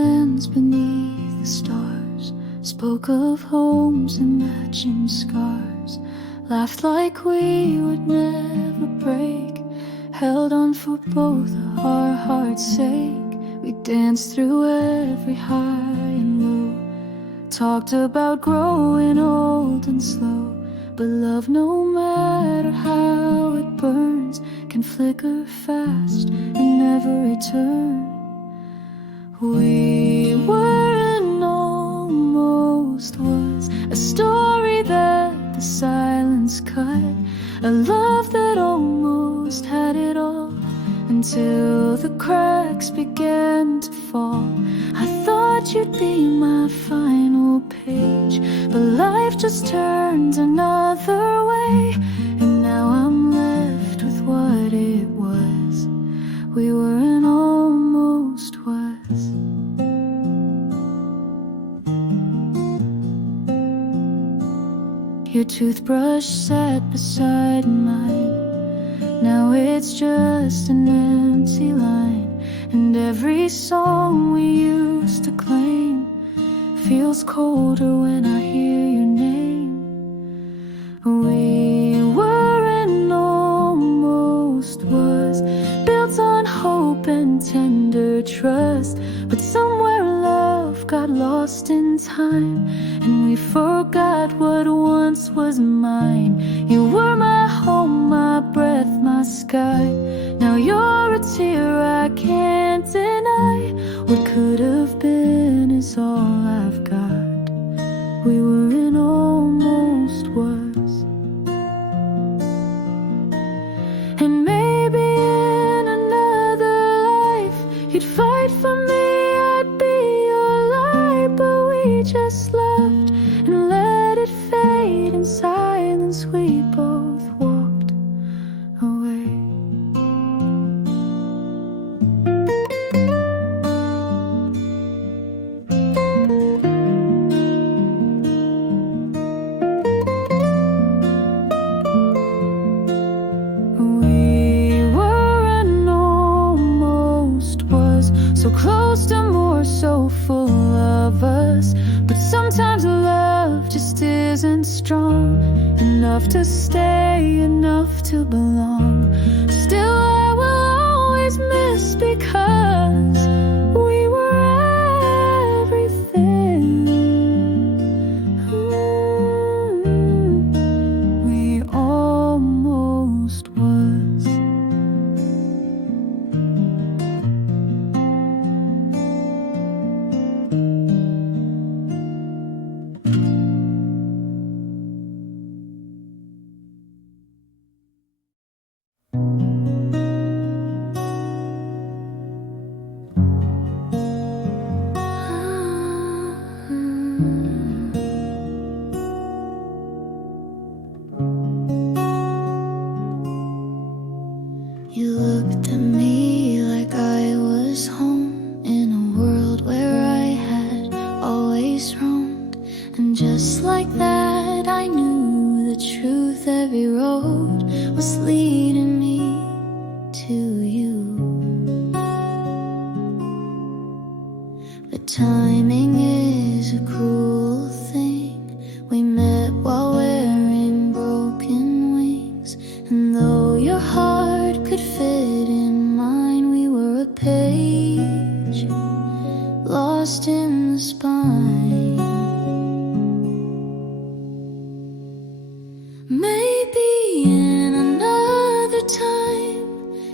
lands beneath the stars, spoke of homes and matching scars, laughed like we would never break, held on for both our hearts' sake. We danced through every high and low, talked about growing old and slow, but love, no matter how it burns, can flicker fast and never return. We were and almost was, a story that the silence cut, a love that almost had it all, until the cracks began to fall. I thought you'd be my final page, but life just turned another way, and now I'm left with what it was. We were and almost was. Your toothbrush sat beside mine, now it's just an empty line, and every song we used to claim feels colder when I hear your name. We were and almost was, built on hope and tender trust, but somewhere love got lost in time, and we forgot what once was mine. You were my home, my breath, my sky. Now you're a tear I can't deny. What could have been is all I've got. We were and almost was. And maybe in another life you'd fight for me, I'd be your light, but we just loved and let it fade in silence. We both walked away. We were and almost was, so close to more, so full of us, but sometimes love just isn't strong enough to stay, enough to belong. Still I will always miss, because we were everything. We almost was. You looked at me like I was home, in a world where I had always roamed, and just like that I knew the truth. Every road was leading me to you, but timing is a cruel thing. We met while wearing broken wings, and though your heart could fit in mine, we were a page lost in the spine. Maybe in another time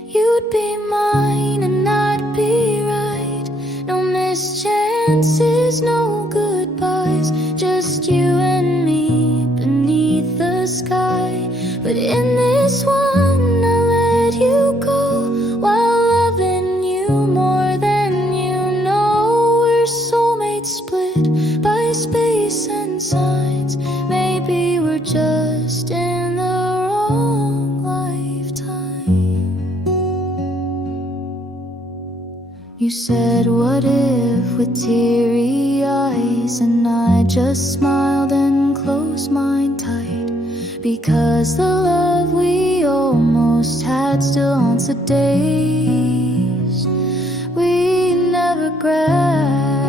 you'd be mine and I'd be right. No missed chances, no goodbyes, just you and me beneath the sky. But in this one I let you go, while loving you more than you know. We're soulmates split by space and signs. Maybe we're just in the wrong lifetime. You said, what if, with teary eyes, and I just smiled and closed mine tight, because the love we almost had still haunts the days we never grabbed.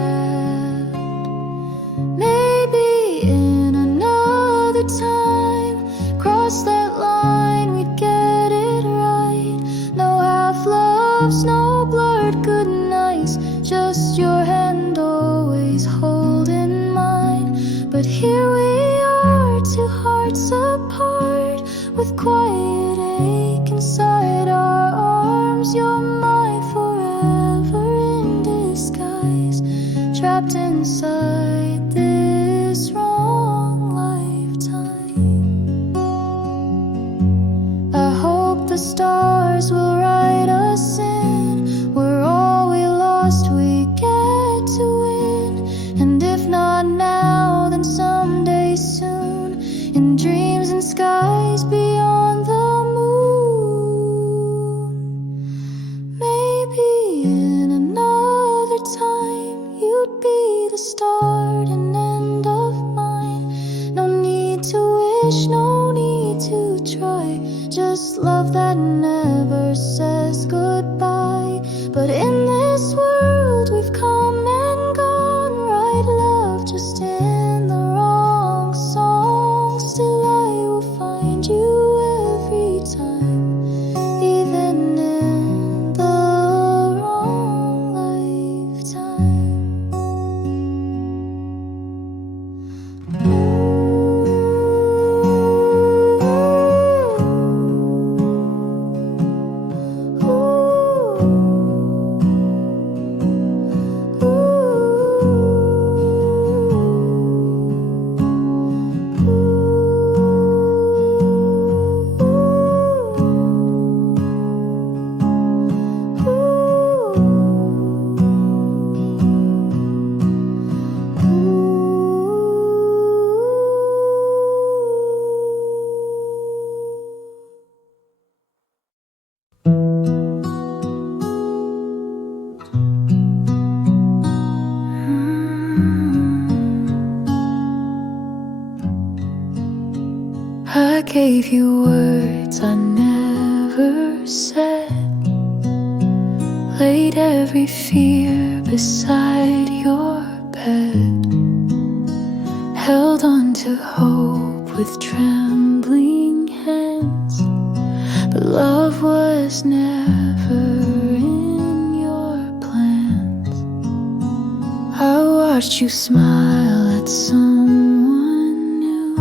trapped inside this wrong lifetime. I hope the stars will write us in. We're all we lost, we get to win. And if not now, then someday soon, in dreams and skies beyond the moon. Maybe in another time, you'd be the start and end of mine. No need to wish, no need to try, just love that never says goodbye. But in this world we've come and gone, right love just in the wrong song. Still I will find you every time, even in the wrong lifetime. I gave you words I never said, laid every fear beside your bed, held on to hope with trembling hands, but love was never in your plans. I watched you smile at someone new,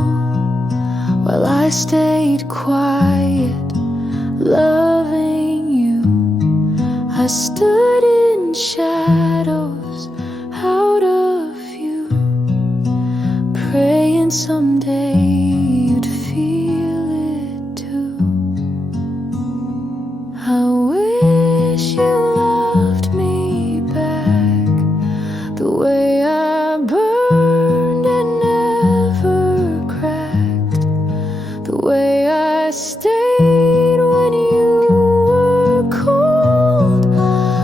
while I stayed quiet, loving you. I stood in shadows out of view, praying someday you'd feel it too. I wish you loved me back the way I burned and never cracked, the way I stayed when you were cold,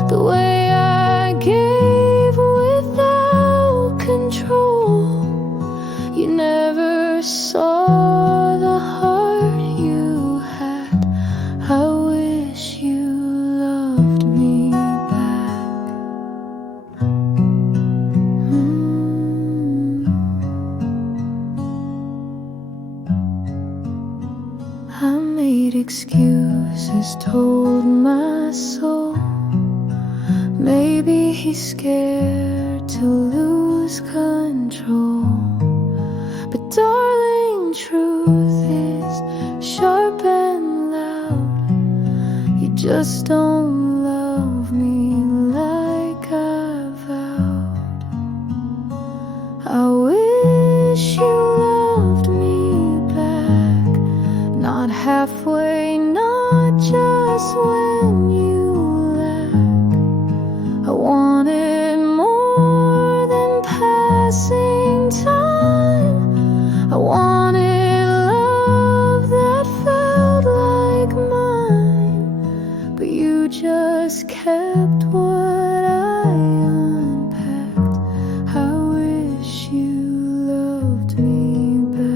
the way I gave without control. You never saw the heart you had. I wish you loved me back. I made excuses, told my soul maybe he's scared to lose control. But darling, truth is sharp and loud. You just don't love me like I vowed. I wish you loved me back, not halfway, not just when you lack. I wanted more than passing time. I wanted love that felt like mine, but you just kept what I unpacked. I wish you loved me back.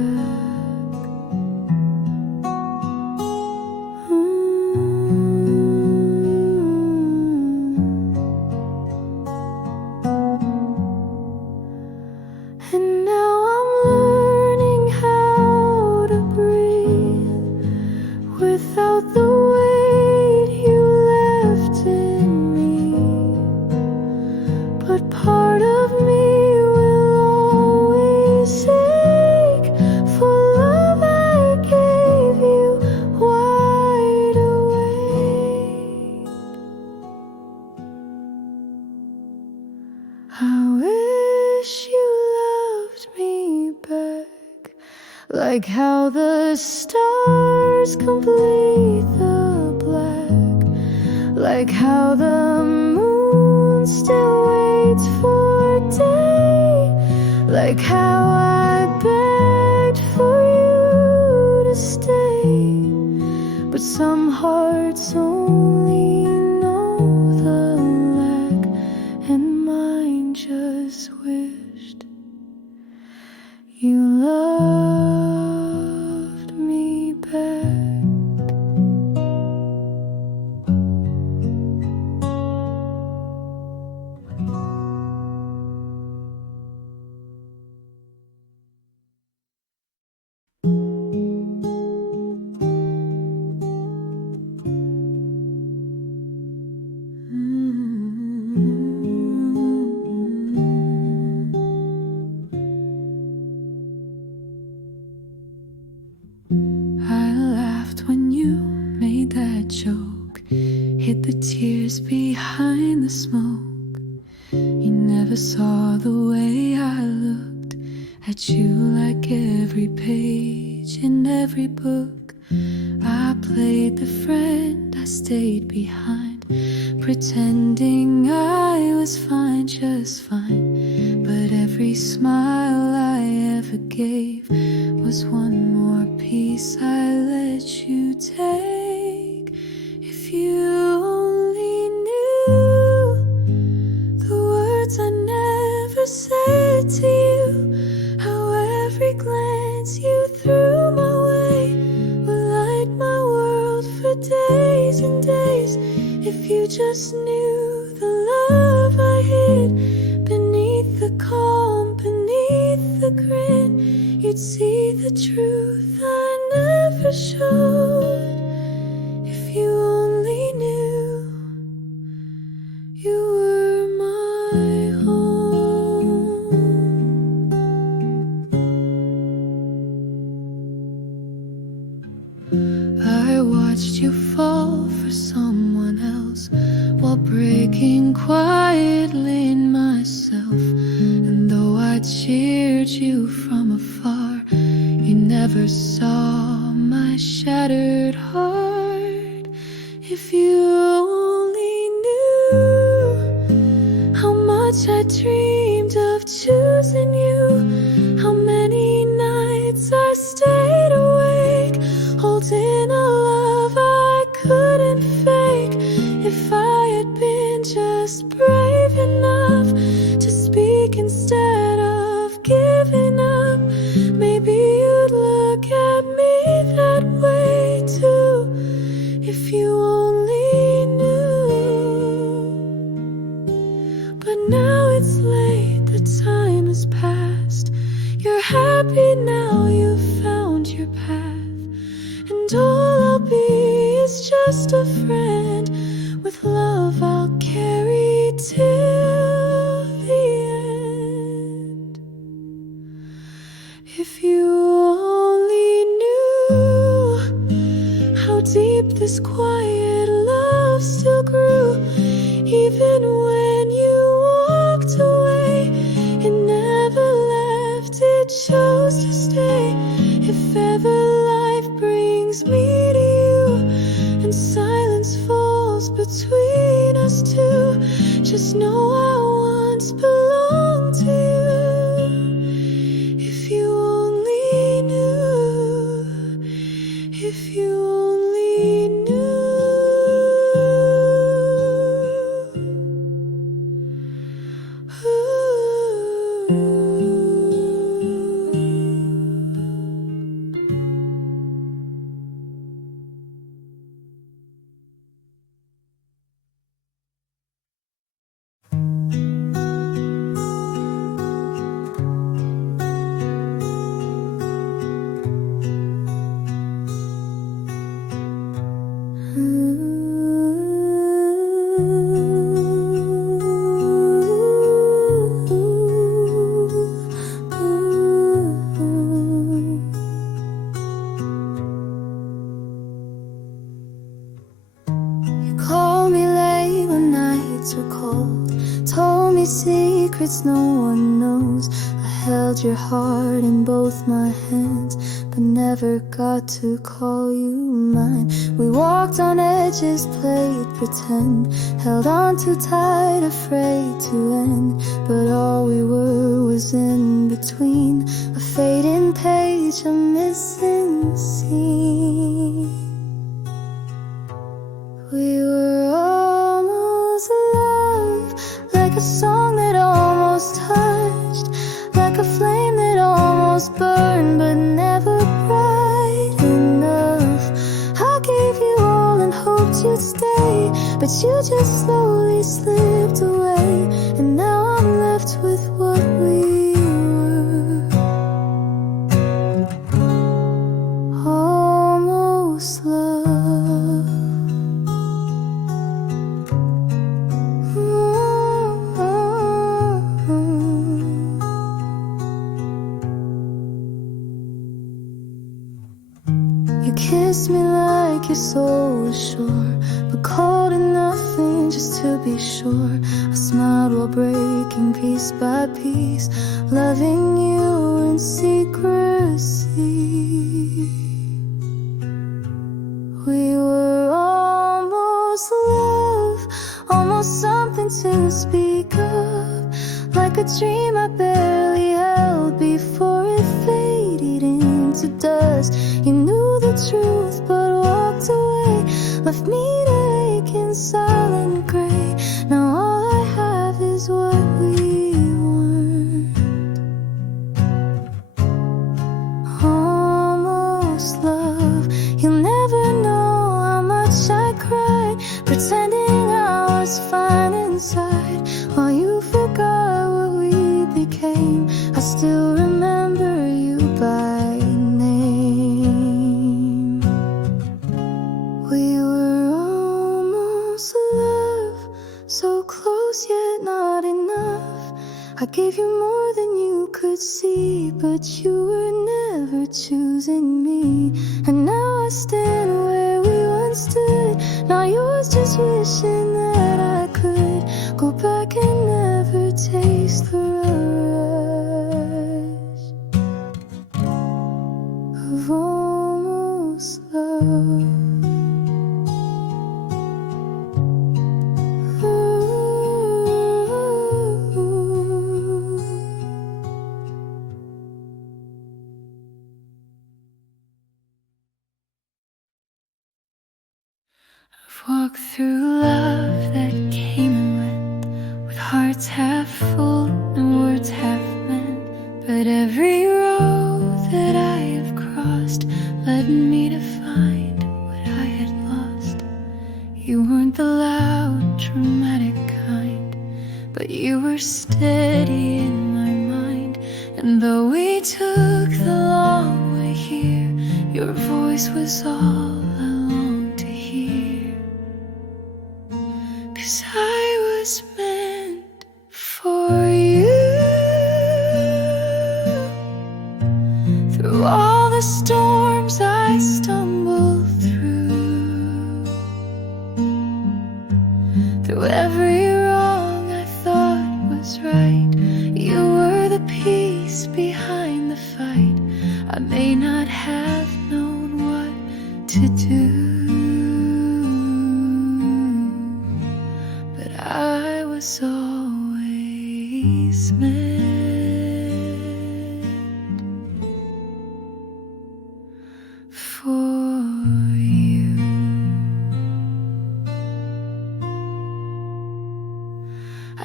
And now I'm learning how to breathe without the weight you left in me. But part of me will always ache for love I gave you wide awake. I wish wish you loved me back, like how the stars complete the black, like how the moon still waits for day, like how I begged for you to stay. But some hearts only know the lack, and mine just wished you loved me back. I laughed when you made that joke, hid the tears behind the smoke. You never saw the way I looked at you, like every page in every book. I played the friend, I stayed behind, pretending I was fine, just fine. But every smile I ever gave was one more piece I let you take. If you only knew the words I never said to you, how every glance you threw my way would light my world for days and days. If you just knew the love I hid beneath the calm, beneath the grin, you'd see the truth I never showed. If you only knew you were my home. I watched you fall for someone else while breaking quietly in myself. And though I cheered you from afar, you never saw my shattered heart. If you only knew how much I dreamed of choosing you, how many nights I stayed awake, holding a love I couldn't fake. If I had been just brave enough to speak instead of giving up, maybe you'd look at me that way too. If you only knew. But now it's late, the time has passed. You're happy now, you've found your path, and all I'll be is just a friend with love I'll carry till the end. If you only knew how deep this quiet love still grew, even when you walked away, it never left, it chose to stay. If ever life brings me to you and silence falls between us two, just know I once belonged to you. If you only knew, if you only knew. secrets no one knows. I held your heart in both my hands, but never got to call you mine. We walked on edges, played pretend, held on too tight, afraid to end. But all we were was in between, a fading page, a missing scene. We were almost love, like a song that almost touched, like a flame that almost burned, but never bright enough. I gave you all and hoped you'd stay, but you just slowly slipped away. And now I'm left with what we were, almost love. You kissed me like your soul was sure, but called it nothing just to be sure. I smiled while breaking piece by piece, loving you in secrecy. We were almost love, almost something to speak of, like a dream I barely held before it faded into dust. You knew the truth but walked away, left me to ache in silent gray. Now all I have is what we weren't, almost love. You'll never know how much I cried, pretending I was fine inside, while you forgot what we became. I still remember you by name. We were almost love, so close yet not enough. I gave you more than you could see, but you were never choosing me. And now I stand where we once stood, not yours, just wishing that I could go back and never taste the rush of almost love. I've walked through love that came and went, with hearts half full and words half meant. But every road that I have crossed led me to find what I had lost. You weren't the loud, dramatic kind, but you were steady in my mind. And though we took the long way here, your voice was all I longed to hear. 'Cause I was meant for you. Through all the storms I stumbled through, through every wrong I thought was right, you were the peace behind the fight. I may not have known what to do, but I was always meant for you.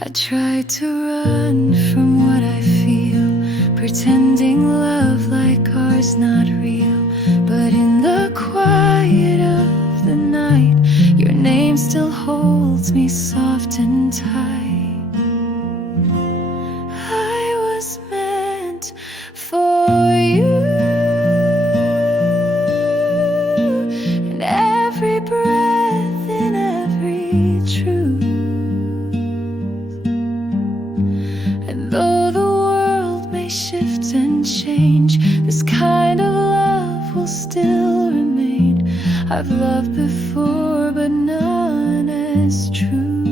I tried to run from what I feel, pretending love like ours not real. But in the quiet of the night, your name still holds me soft and tight. I was meant for you, and every breath in every truth. And though the world may shift and change, this kind of love will still remain. I've loved before, but none as true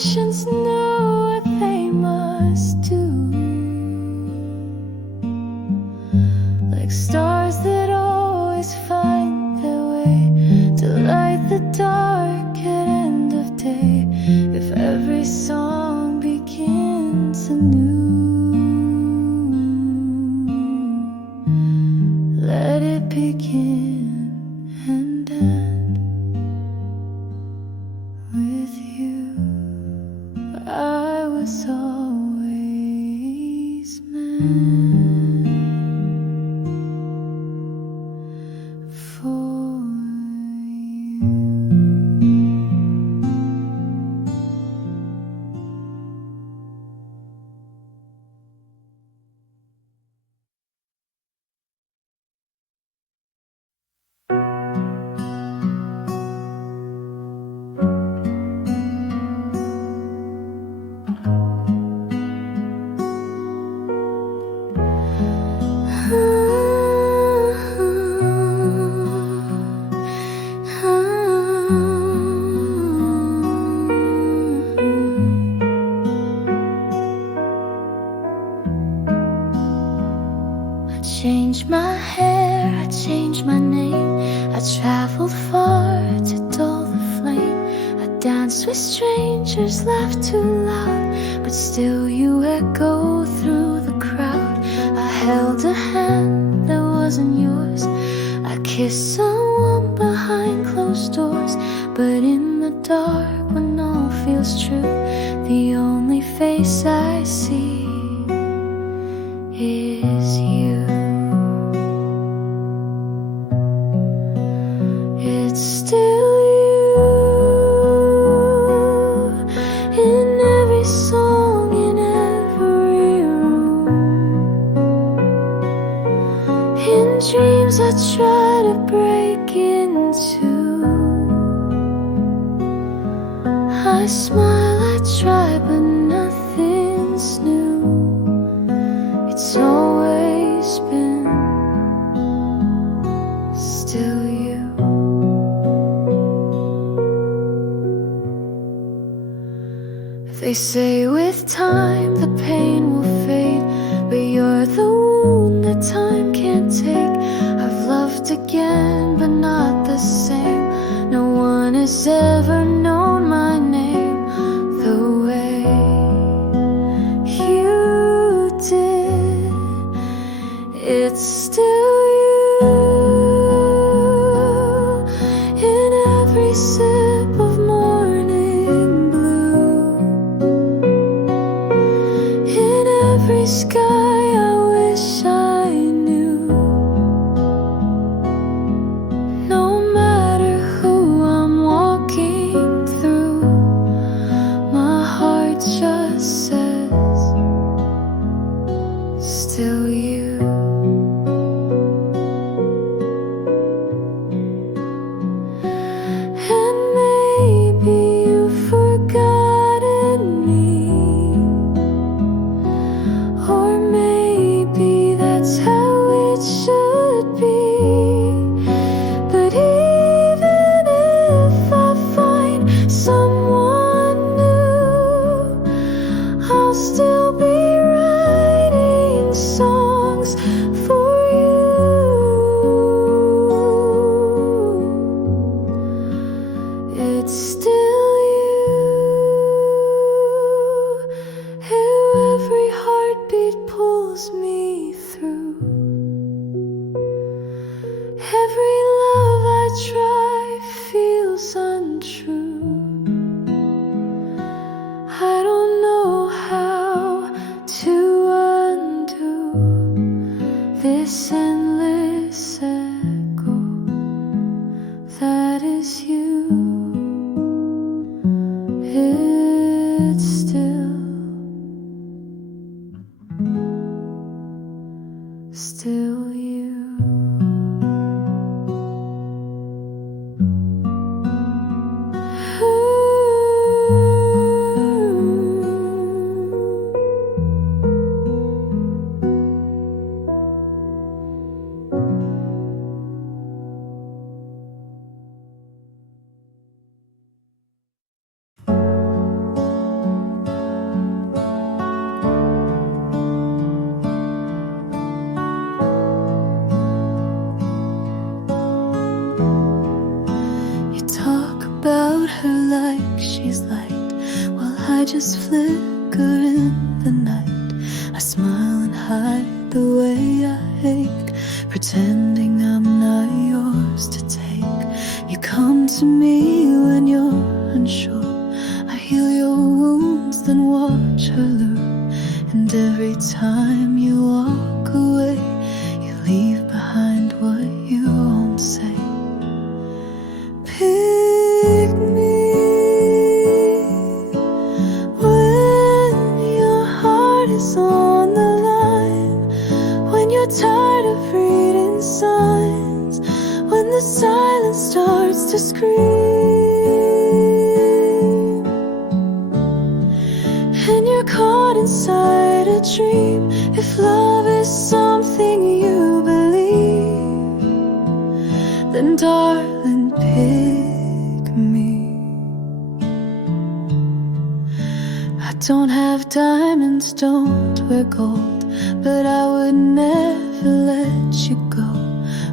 oceans know what they must do, like stars that always find their way to light the dark at end of day. If every song begins anew, let it begin and end with you. I was always meant for you. I changed my hair, I changed my name, I traveled far to dull the flame. I danced with strangers, laughed too loud, but still you echo through the crowd. I held a hand that wasn't yours, I kissed someone behind closed doors. But in the dark, when all feels true, the only face I see is you. It's still you in every song, in every room, in dreams I try to break into. I smile, I try, but nothing's new. It's always been still you. They say with time the pain will fade, but you're the wound that time can't take. I've loved again, but not the same. No one has ever known my name the way you did. It's still you in every sip of morning blue, in every sky I wish I knew. No matter who I'm walking through, my heart just says, still you. And maybe you've forgotten me, or maybe that's how it should be. But even if I find someone new, I'll still be writing songs for you. It's still you who every heartbeat pulls me through. Every love I try feels untrue. I don't know how to undo this endless echo that is you. about her like she's light, while I just flicker in the night. I smile and hide the way I ache, pretending I'm not yours to take. You come to me when you're unsure. I heal your wounds, then watch her lure. And every time you walk away, you leave behind what you won't say. Pick me when your heart is on the line, when you're tired of reading signs, when the silence starts to scream, and you're caught inside a dream. If love is something you believe, then darling, pick me. I don't have diamonds, don't wear gold, but I would never let you go.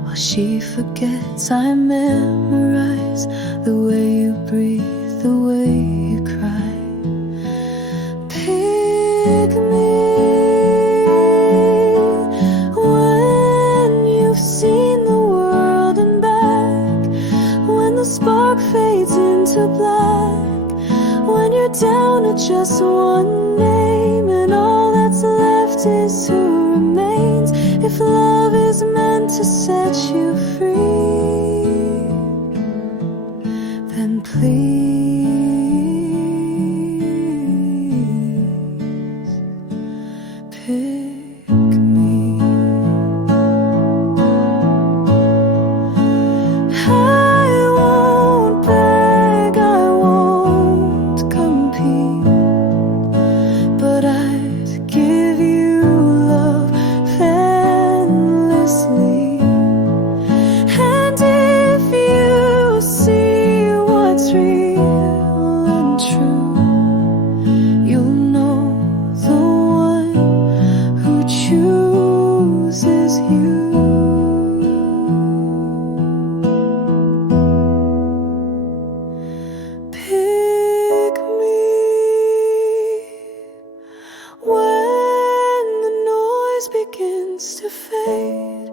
While she forgets, I memorize the way you breathe, the way you cry. Pick me when you've seen the world and back, when the spark fades into black, when you're down to just one name and all that's left is who remains. If love is meant to set you free, then please pick me. I won't beg, I won't compete, but I'd give you love endlessly. And if you see what's real and true, you'll know the one who chooses you. Pick me when the noise begins to fade,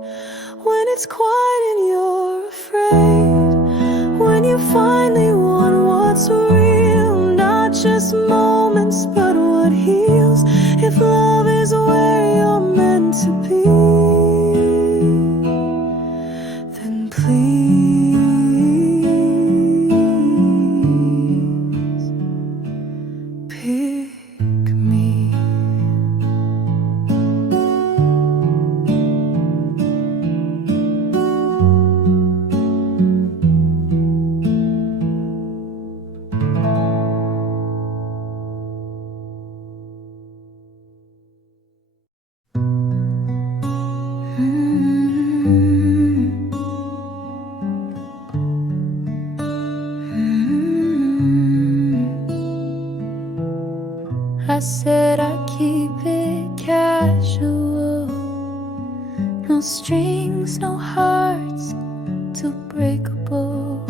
when it's quiet and you're afraid, when you finally want what's real, not just moments but what heals. If love is where you're meant to be, then please pick me. I said I'd keep it casual, no strings, no hearts too breakable.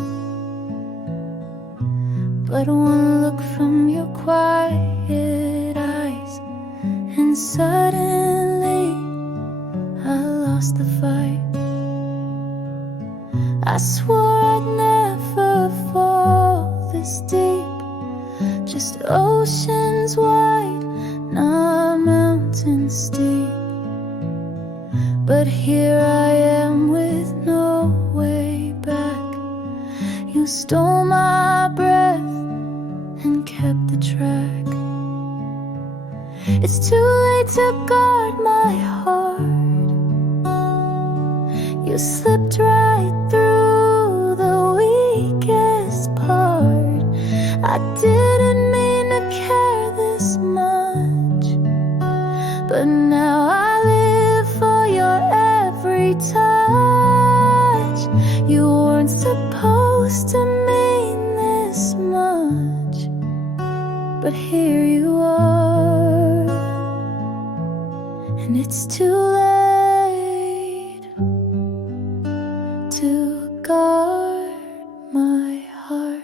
But one look from your quiet eyes, and suddenly I lost the fight. I swore I'd never fall this deep, just oceans wide, not mountains steep. But here I am with no way back. You stole my breath and kept the track. It's too late to guard my heart. You slipped right through the weakest part. I didn't mean to care this much, but now I live for your every touch. You weren't supposed to mean this much, but here you are, and it's too late to guard my heart.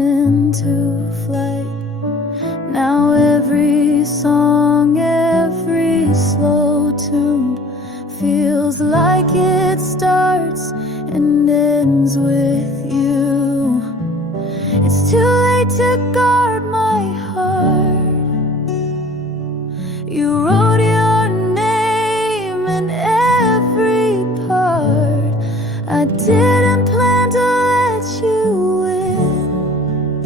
into flight. Now every song, every slow tune feels like it starts and ends with you. It's too late to guard my heart. You wrote your name in every part. I didn't plan to let you in,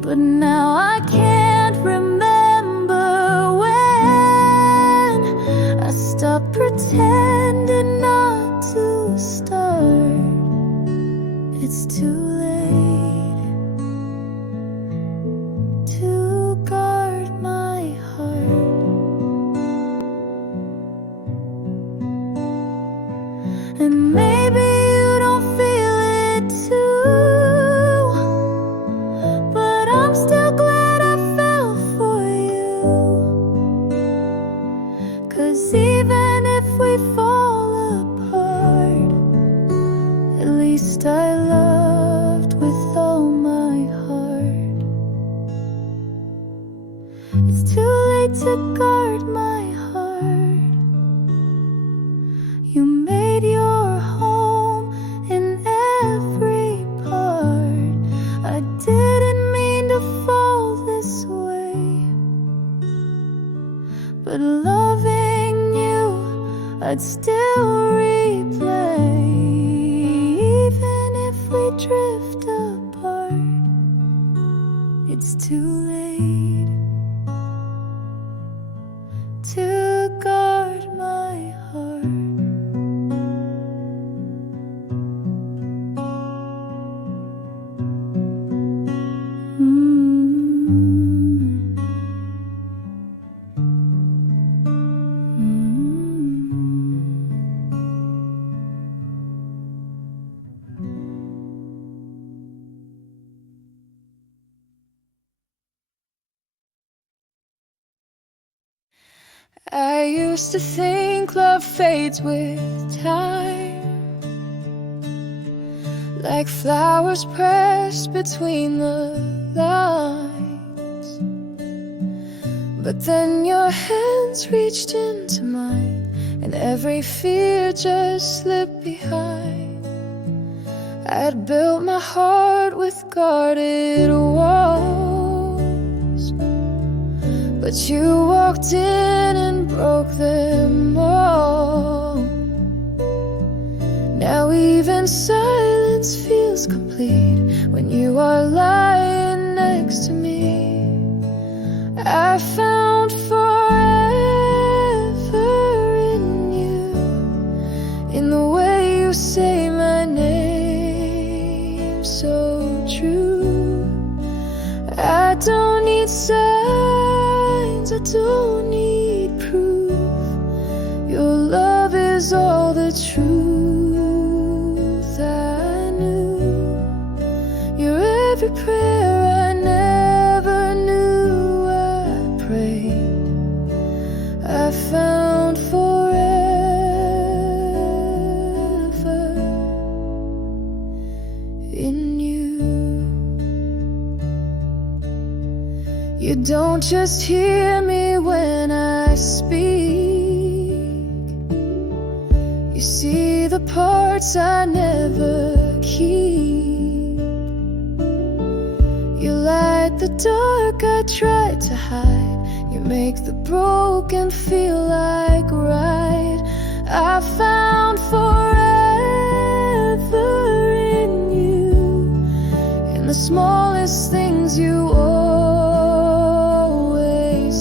but now I can't remember when I stopped pretending not to start. It's too late to guard my heart. And maybe you don't feel it too, but I'm still glad I fell for you. 'Cause even if we fall apart, at least I loved with all my heart. It's too late to guard my heart. You made your home in every part. I didn't mean to fall this way, but loving you I'd still replay. Even if we drift apart, it's too late to guard my heart. I used to think love fades with time, like flowers pressed between the lines. But then your hands reached into mine, and every fear just slipped behind. I'd built my heart with guarded walls, but you walked in and broke them all. Now even silence feels complete when you are lying next to me. I found forever in you, in the way you say my name so true. I don't need signs, I don't need proof. Your love is all the truth I knew. You're every prayer I never knew I prayed. I found forever in you. You don't just hear me when I speak. You see the parts I never keep. You light the dark I tried to hide. You make the broken feel like right. I found forever in you, in the smallest things you always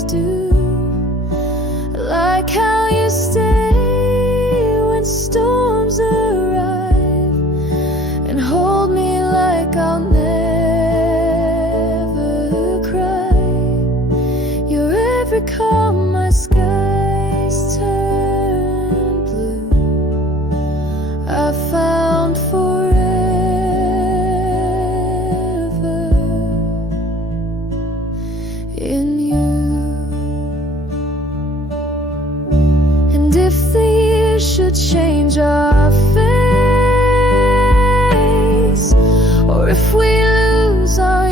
do. Like how you stay when storms arrive, and hold me like I'll never cry. You're every calm my skies turn blue. I found forever in you. And if the years should change our face, or if we lose our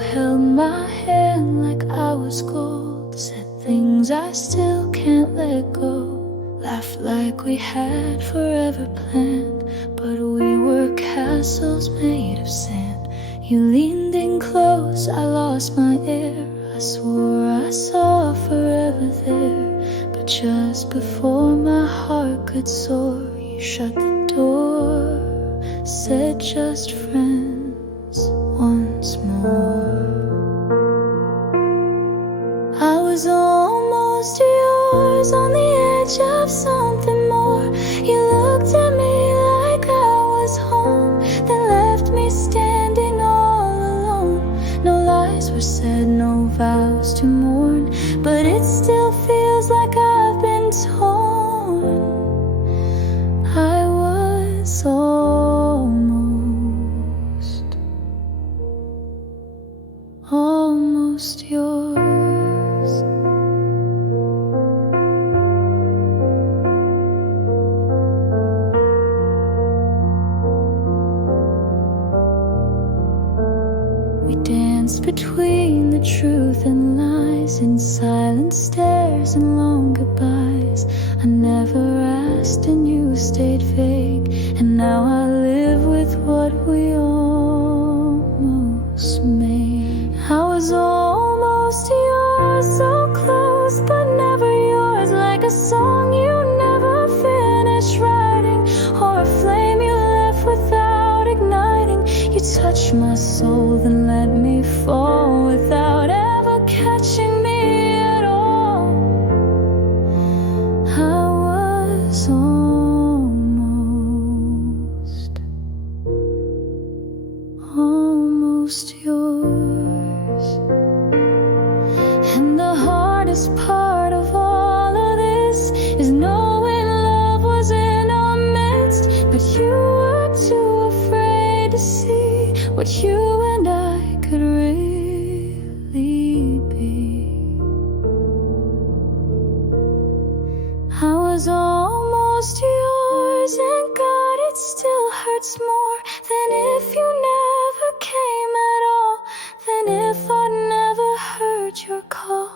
held my hand like I was gold, said things I still can't let go. Laughed like we had forever planned, but we were castles made of sand. You leaned in close, I lost my air. I swore I saw forever there, but just before my heart could soar, you shut the door, said just friends once more. I was almost yours, on the edge of something more. You looked at me like I was home, then left me standing all alone. No lies were said, no vows to mourn, but it still feels like I've been torn. I was almost yours. We danced between the truth and lies, in silent stares and long goodbyes. I never asked and you stayed vague, and now I live with what we almost made. I was almost yours, so close but never yours, like a song you never finished writing, or a flame you left without igniting. You touched my soul, then let me fall without ever catching me at all. I was almost yours. And the hardest part of all of this is knowing love was in our midst, but you were too afraid to see what you and I could really be. I was almost yours, and God, it still hurts more than if you never came at all, than if I'd never heard your call.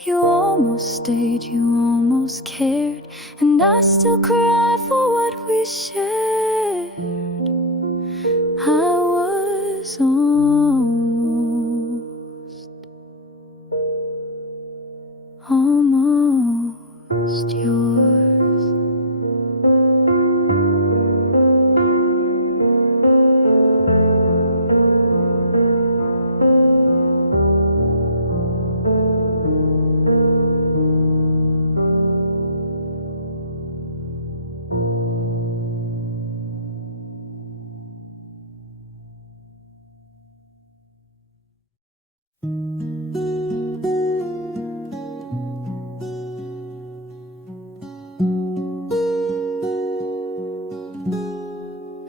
You almost stayed, you almost cared, and I still cry for what we shared. I was almost yours.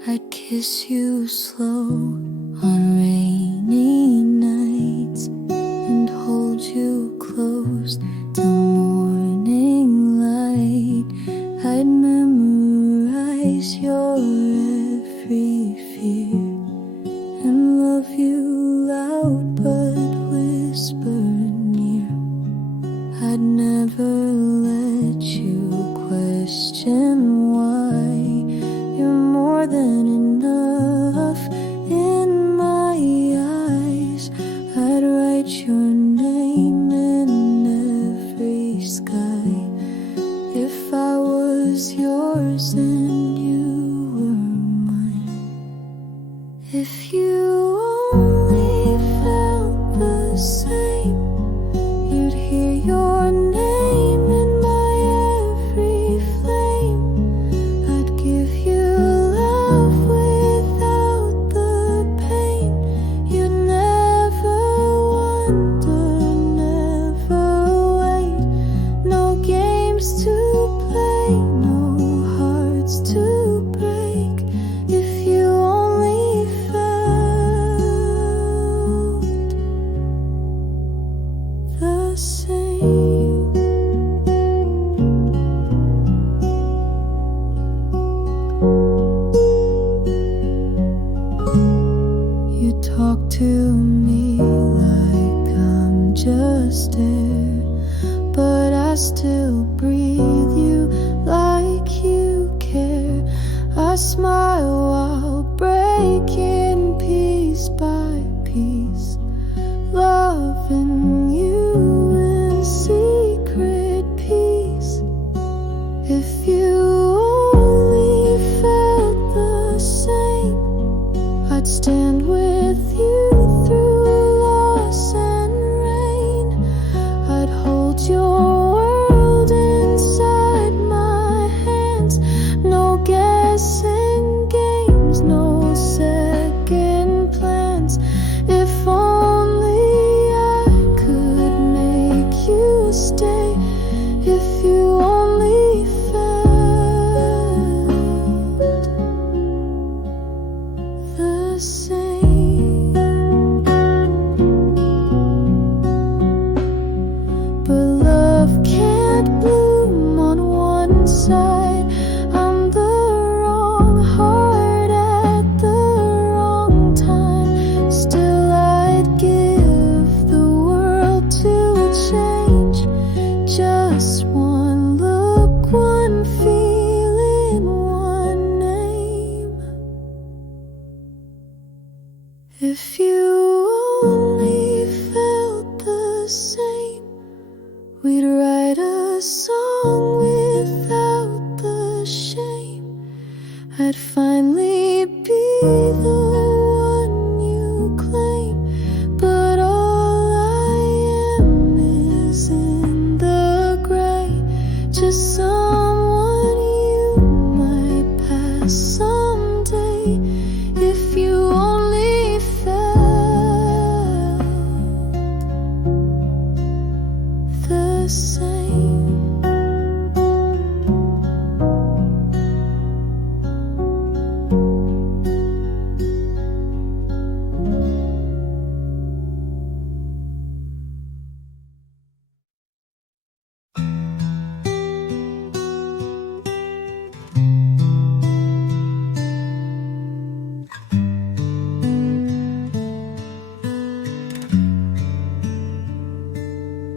I'd kiss you slow on rainy nights and hold you close till morning light. I'd memorize your every fear and love you loud but whisper near. I'd never let you question why. You're more than enough in my eyes. I'd write your name in every sky. If I was yours and you were mine. If you only felt the same, you'd hear your name in my every flame. I'd give you love without the pain. You'd never wonder, never wait. No games to play, no hearts to break. If you only felt the same. You talk to me like just air, but I still breathe you like you care. I smile while breaking piece by piece, loving you in secret peace. If you only felt the same, I'd stand with you through loss and rain. I'd hold your world inside my hands. No guessing games, no second plans. If only I could make you stay. If you only felt the same. But love can't bloom on one side. I'm the wrong heart at the wrong time. Still I'd give the world to change. Just one look, one feeling, one name. If you only felt the same, we'd write a song without the shame. I'd finally be the one you claim. But all I am is in the gray, just someone you might pass someday. If you only felt the same.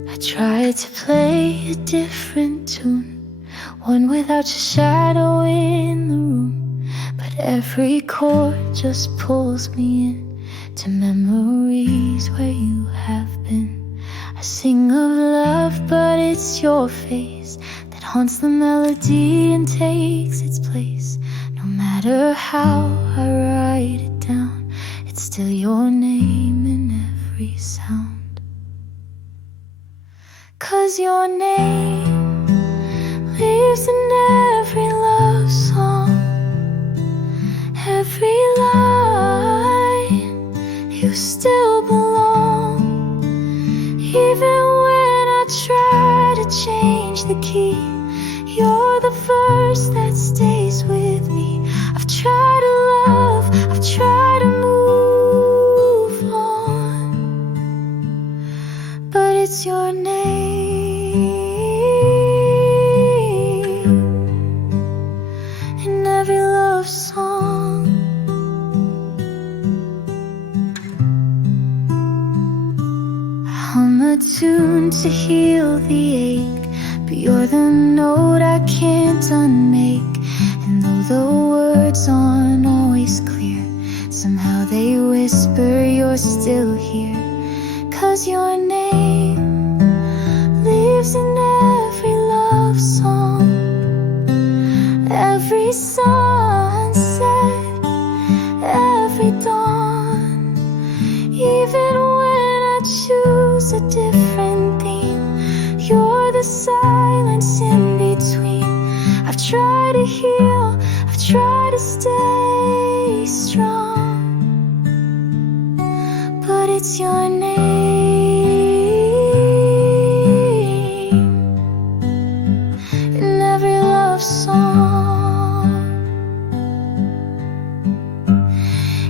I tried to play a different tune, one without your shadow in the room. But every chord just pulls me in to memories where you have been. I sing of love, but it's your face that haunts the melody and takes its place. No matter how I write it down, it's still your name in every sound. 'Cause your name lives in every love song, every line. You still belong, even when I try to change the key. You're the verse that stays with me. I've tried to love, I've tried to move on, but it's your name in every love song. I hum a tune to heal the ache, but you're the note I can't unmake. And though the words aren't always clear, somehow they whisper you're still here. 'Cause your name lives in every love song, every sunset, every dawn. Even when I choose a different theme, you're the silence in between. I've tried to heal, I've tried to stay strong, but it's your name in every love song.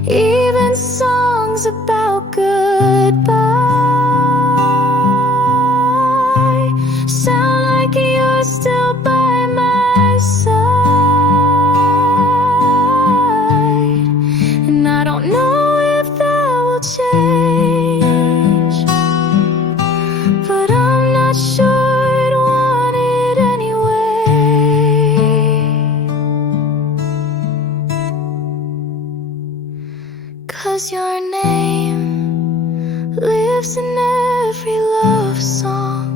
Even songs about goodbye sound like you're still by my side. And I don't know if that will change. lives in every love song.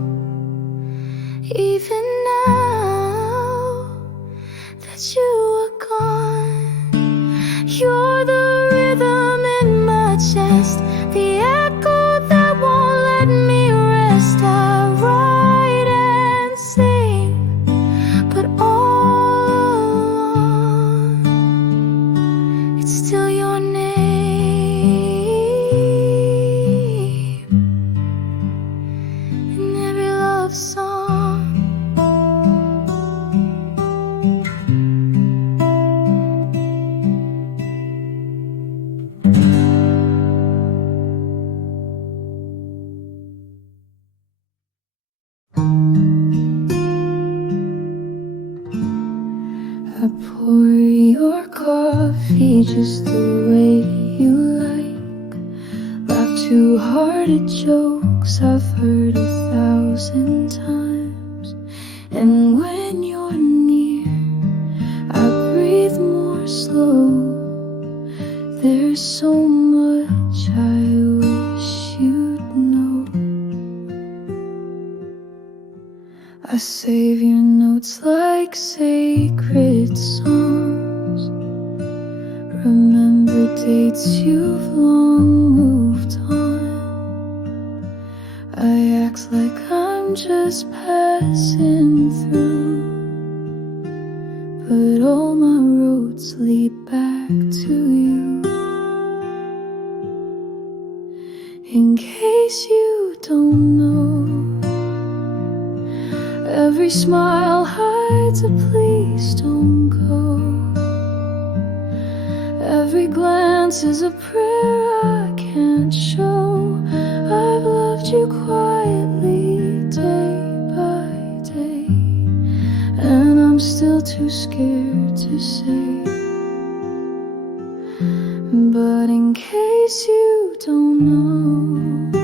Even now that you are gone, you're the rhythm in my chest, the echo that won't let me rest. I write and sing, but all along, it's still your name in every love song. I pour your coffee just the way you like. Laugh too hard at jokes I've heard 1,000 times. And when you're near, I breathe more slow. There's so much I wish you'd know. I save your notes like sacred songs. Remember dates you've long moved on. I act like I'm just passing through, but all my roads lead back to you. In case you don't know, every smile hides a please don't go. Every glance is a prayer I can't show. I've loved you quietly day by day, and I'm still too scared to say. But in case you don't know,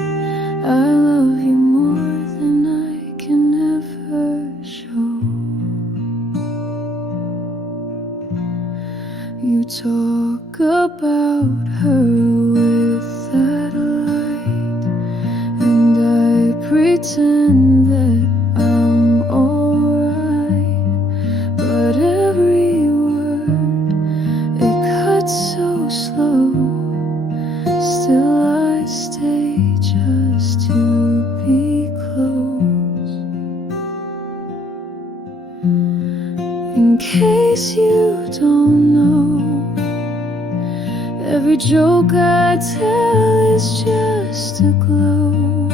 I love you more than I can ever show. You talk about her with that light, and I pretend that I'm alright, but every word, it cuts so slow. Still I stay just to be close. In case you don't know, every joke I tell is just a glow,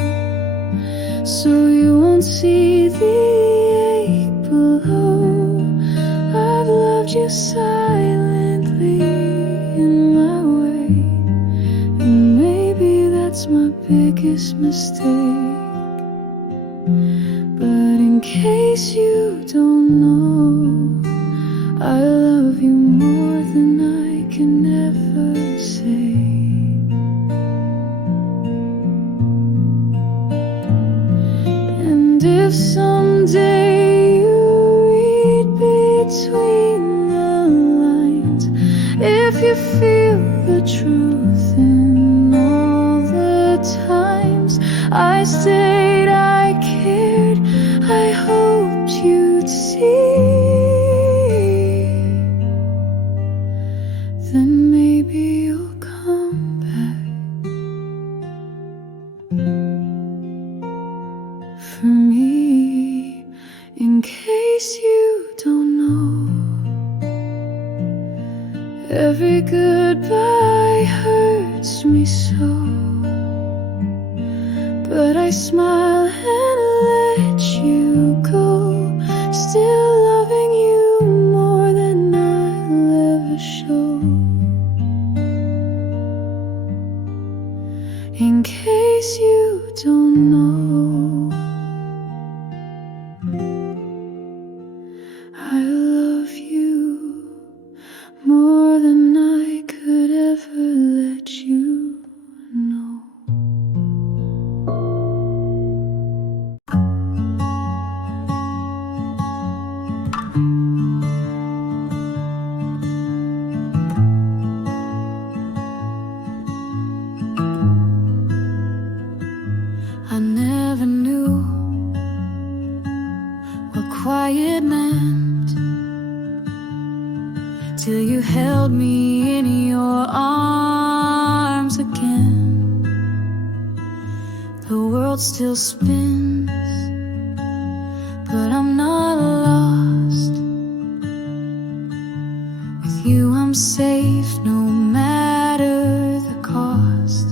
so you won't see the ache below. I've loved you silently in my way, and maybe that's my biggest mistake. But in case you don't know, I love you more than I can ever say. And if someday you read between the lines, if you feel the truth in all the times I stayed, I cared, I hoped you'd see, then maybe you'll come back for me. In case you don't know, every goodbye hurts me so, but I smile and let you go, still loving you more than I'll ever show. In case you don't know, I love you more than I could ever let you know. I never knew what quiet meant till you held me in your arms again. The world still spins, but I'm not lost. With you I'm safe, no matter the cost.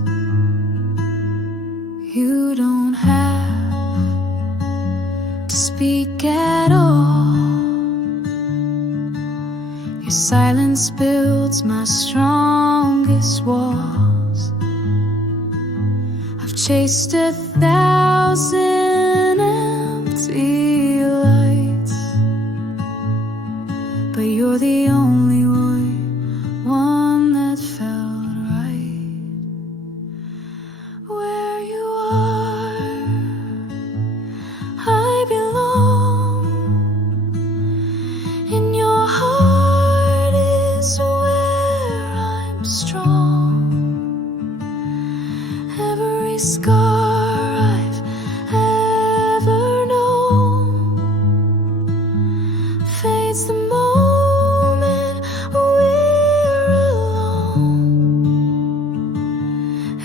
You don't have to speak at all. Your silence builds my strongest walls. I've chased 1,000 empty lights, but you're the only one that felt right. Where you are, I belong. In your heart is where I'm strong. Every scar I've ever known fades the moment we're alone.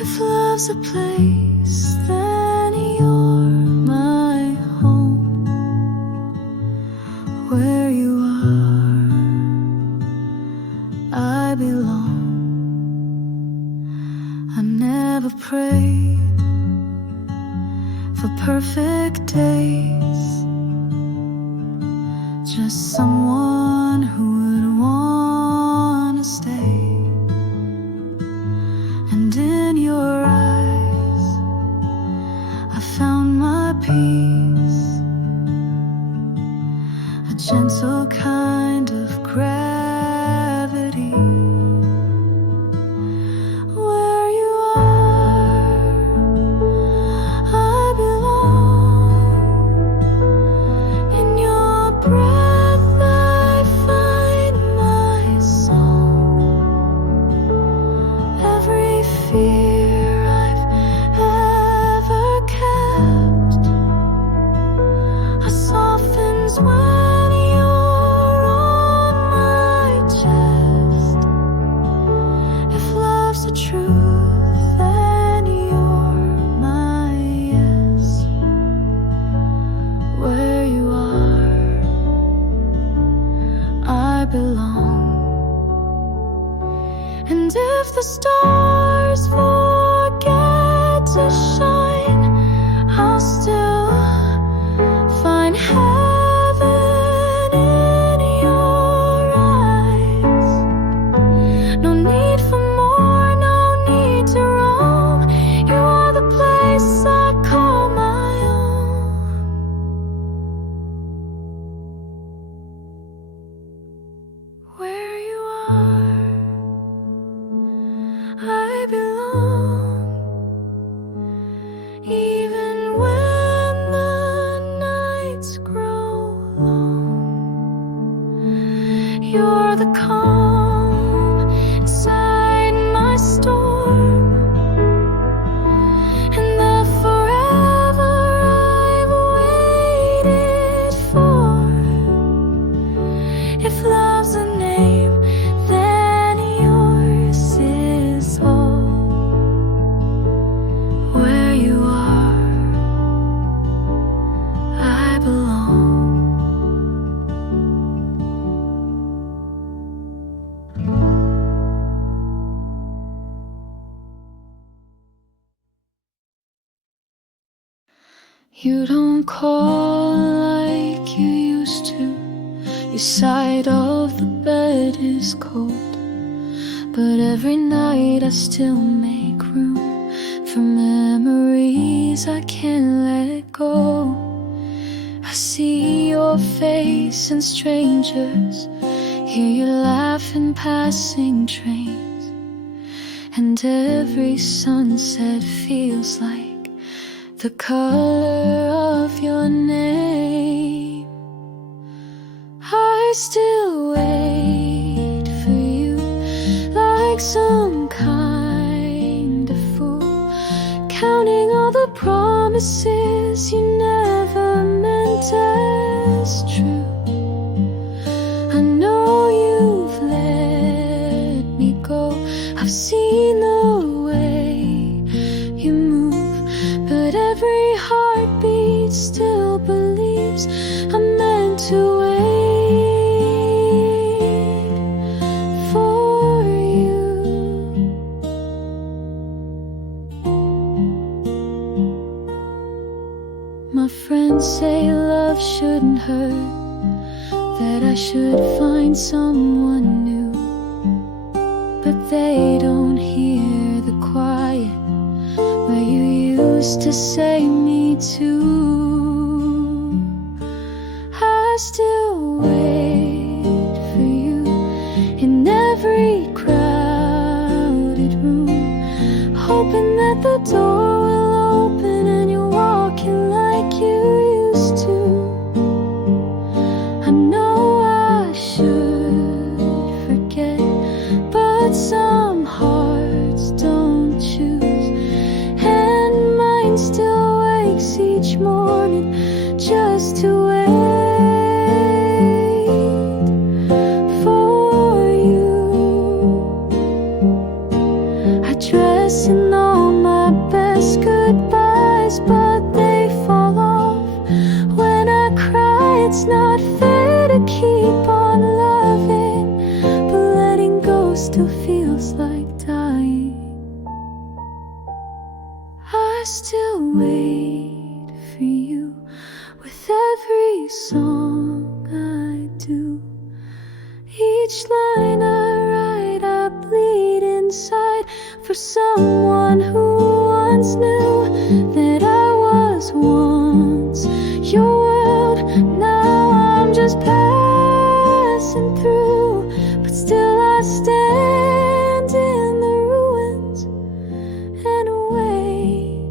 If love's a place, then you're my home. Where you are, I belong. I never prayed for perfect days, just someone who would wanna stay. And in your eyes I found my peace, a gentle kind of gravity. Where you are, I belong. In your breath I find my song. Every fear I've ever kept softens when you're on my chest. If love's the truth, then you're my yes. Where you are, I belong. And if the stars forget to shine, I'll still find heaven in your eyes. No need for more, no need to roam. You are the place I call my own. Where you are, I belong. Even when the nights grow long, you're the calm inside my storm, and the forever I've waited for. If love's a name, then yours is all. Where you are, I belong. You don't call like you used to. Your side of the bed is cold, but every night I still make room for memories I can't let go. I see your face in strangers, hear you laugh in passing trains, and every sunset feels like the color of your name. I still wait for you like some kind of fool, counting all the promises you never meant as true. I know you've let me go. I've seen the way you move, but every heartbeat still believes I'm meant to wait for you. My friends say love shouldn't hurt, that I should find someone new, but they don't hear the quiet where you used to say me too. I still wait for you in every crowded room, hoping that the door will open and you'll walk in like you used to. I know I should forget, but some hearts don't choose, and mine still wakes each morning just to wait for you. I dress in all my best goodbyes, but they fall off when I cry. It's not fair to keep on loving, but letting go still feels like dying. I still wait for you with every song I do. Each line I write, I bleed inside for someone who once knew that I was once your world. Now I'm just passing through, but still I stand in the ruins and wait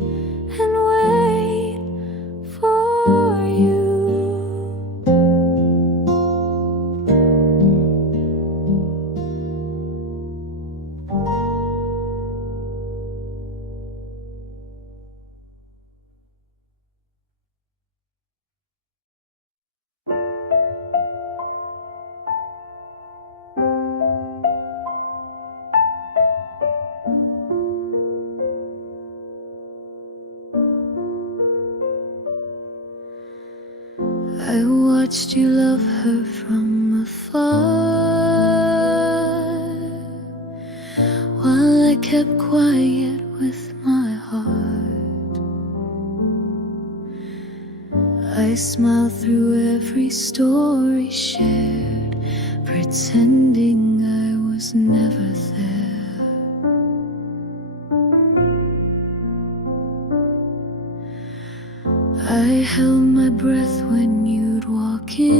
for you. I watched you love her from afar, while I kept quiet with my heart. I smiled through every story shared, pretending I was never there. I held my breath when you'd walk in,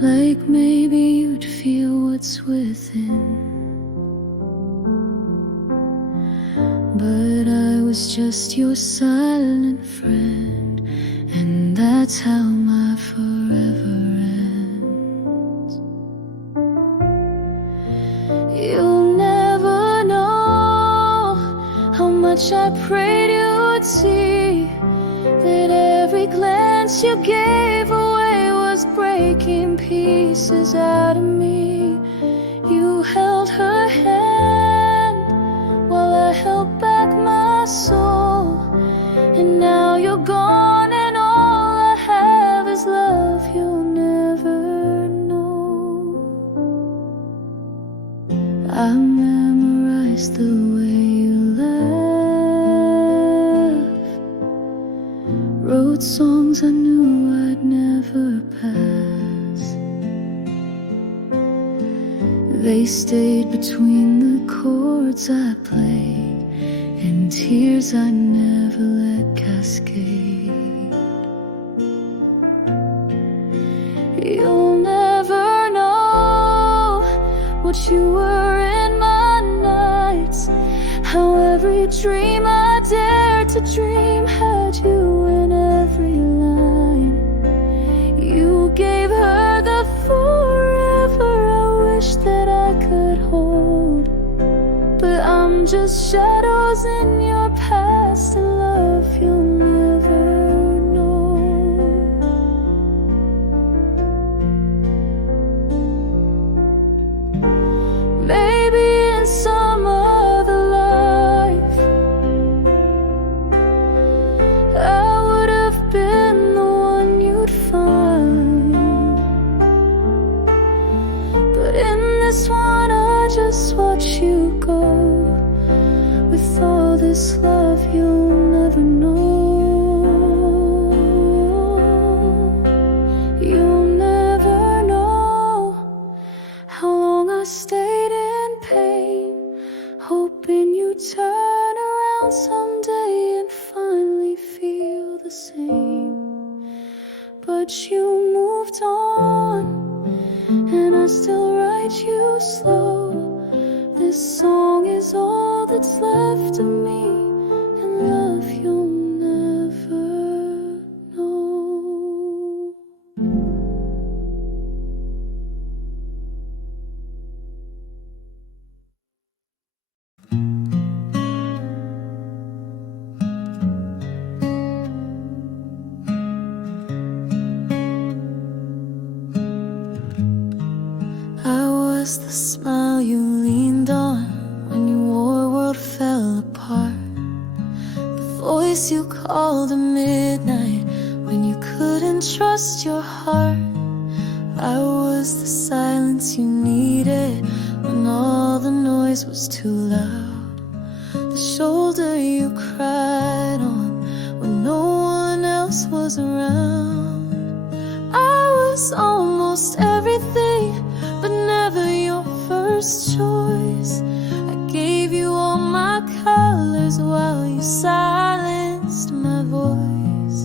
like maybe you'd feel what's within. But I was just your silent friend, and that's how my forever ends. You'll never know how much I prayed you'd see, that every glance you gave away was breaking pieces out of me. You held her hand while I held back my soul, and now you're gone and all I have is love you'll never know. I memorized the way you laughed, wrote songs I knew I'd never pass. They stayed between the chords I played, and tears I never let cascade. You'll never know what you were in my nights, how every dream I dared to dream had you in every line. You gave her the forever I wish that I could hold, but I'm just just shadows in your past, and love you'll never know. Maybe in some other life I would have been the one you'd find, but in this one I just watch you go. With all this love you'll never know. You'll never know how long I stayed in pain, hoping you'd turn around someday and finally feel the same. But you moved on, and I still write you slow. This song is all that's left of me, and love you'll never know. I was the smile you leaned on when your world fell apart, the voice you called at midnight when you couldn't trust your heart. I was the silence you needed when all the noise was too loud, the shoulder you cried on when no one else was around. I was almost everything, but never your first choice. I gave you all my colors while you silenced my voice.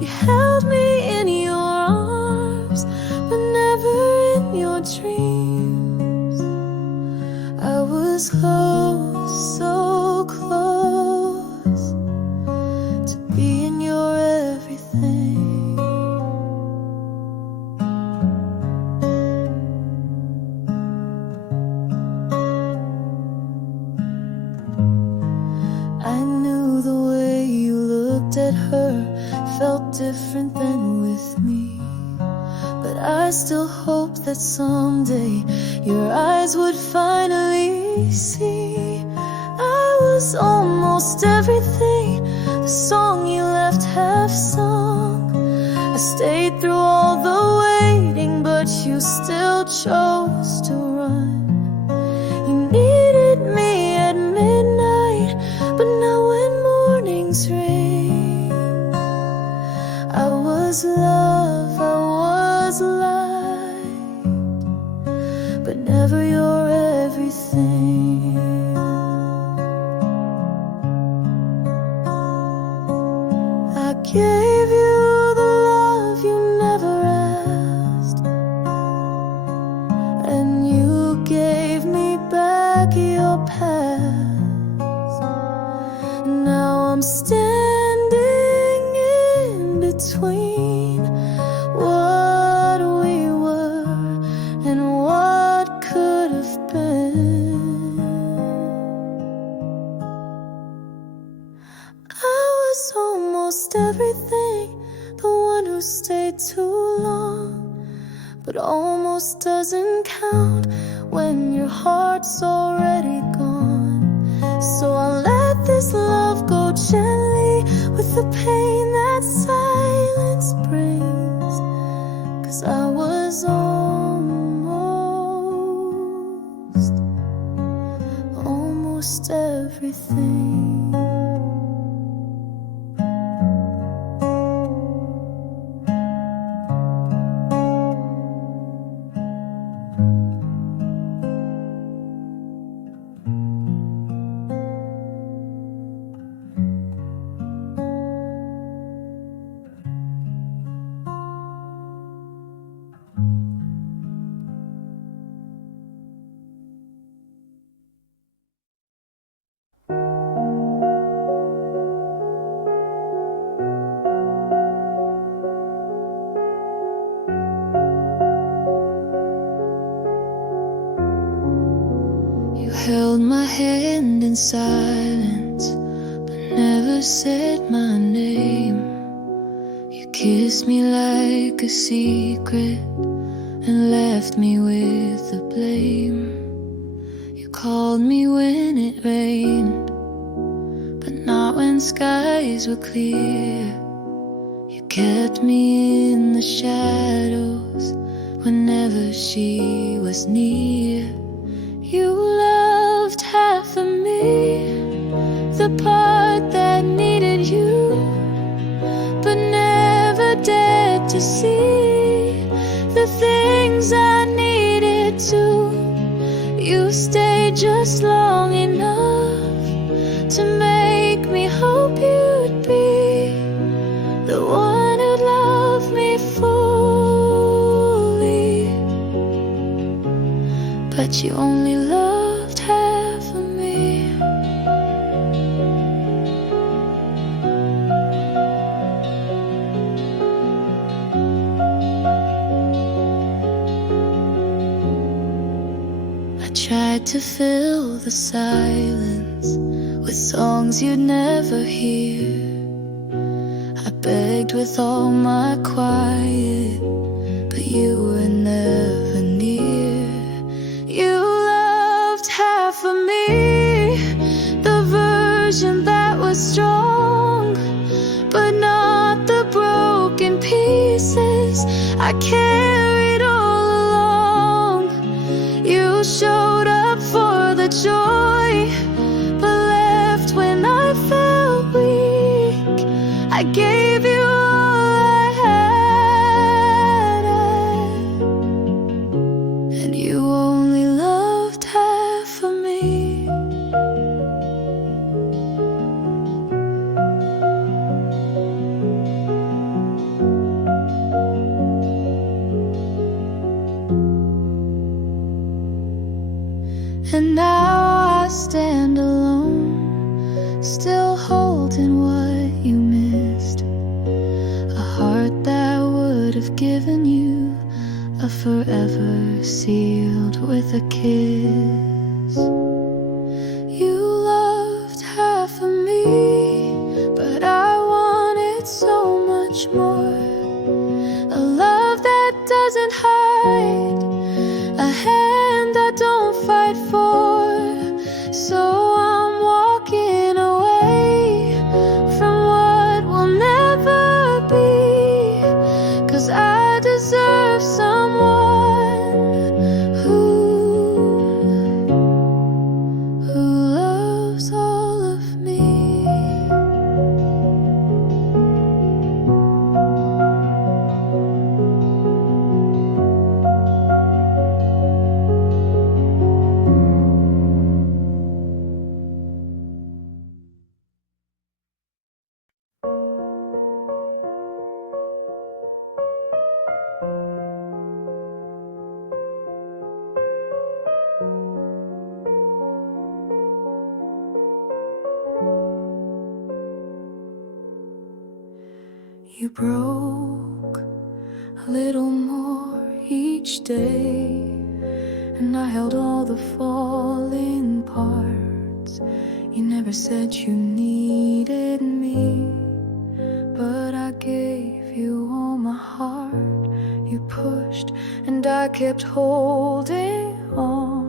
You held me in your arms, but never in your dreams. I was close, so close to being your everything. I knew the way you looked at her felt different than with me, but I still hoped that someday your eyes would finally see. I was almost everything, the song you left half sung. I stayed through all the waiting, but you still chose to run. You needed me at midnight, but not when mornings rain. I was love, I was light, but never your everything. I gave you the love you never asked, and you gave me back your past. Now I'm standing in between what we were and what could have been. I was almost everything, the one who stayed too long, but almost doesn't count when your heart's already gone. So I'll let this love go gently with the pain that silence brings, 'cause I was almost everything. held my hand in silence, but never said my name. You kissed me like a secret and left me with the blame. You called me when it rained, but not when skies were clear. You kept me in the shadows whenever she was near. You loved half of me, the part that needed you, but never dared to see the things I needed to. You stayed just long enough to make me hope you'd be the one who'd love me fully, but you only loved half of me. I tried to fill the silence with songs you'd never hear. I begged with all my quiet, but you were never near. You loved half of me, the version that was strong, but not the broken pieces I carried all along. You showed up for the joy, but left when I felt weak. I gave you all I had, and you only loved half of me. And now I stand alone, still holding what you missed. A heart that would have given you a forever sealed with a kiss. You loved half of me, but I wanted so much more. A love that doesn't hide, a hand I don't fight for. So I'm walking away from what will never be, 'cause I deserve someone who loves all of me. You broke a little more each day, and I held all the falling parts. You never said you needed me, but I gave you all my heart. You pushed and I kept holding on,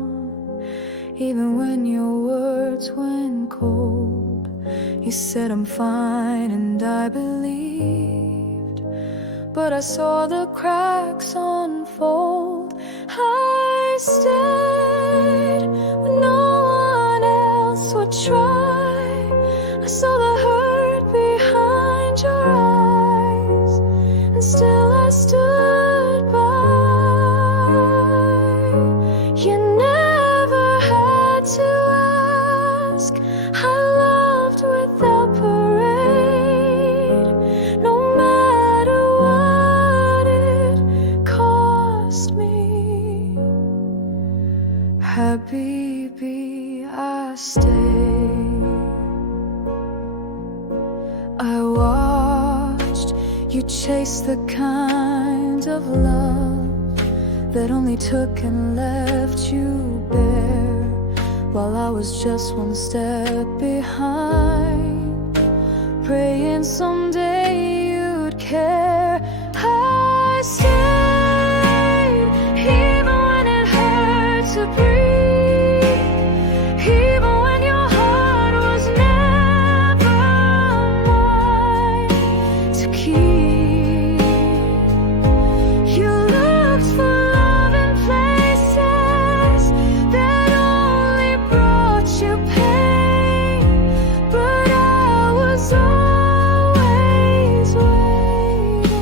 even when your words went cold. You said I'm fine and I believed, but I saw the cracks unfold. I stayed when no one else would try. I saw the hurt behind your eyes, and still I stood by. You never had to ask. I loved without parade, no matter what it cost me. Habibi, I stayed. I watched you chase the kind of love that only took and left you bare, while I was just one step behind, praying someday you'd care. I stayed even when it hurt to breathe, even when your heart was never mine to keep. You looked for love in places that only brought you pain, but I was always waiting.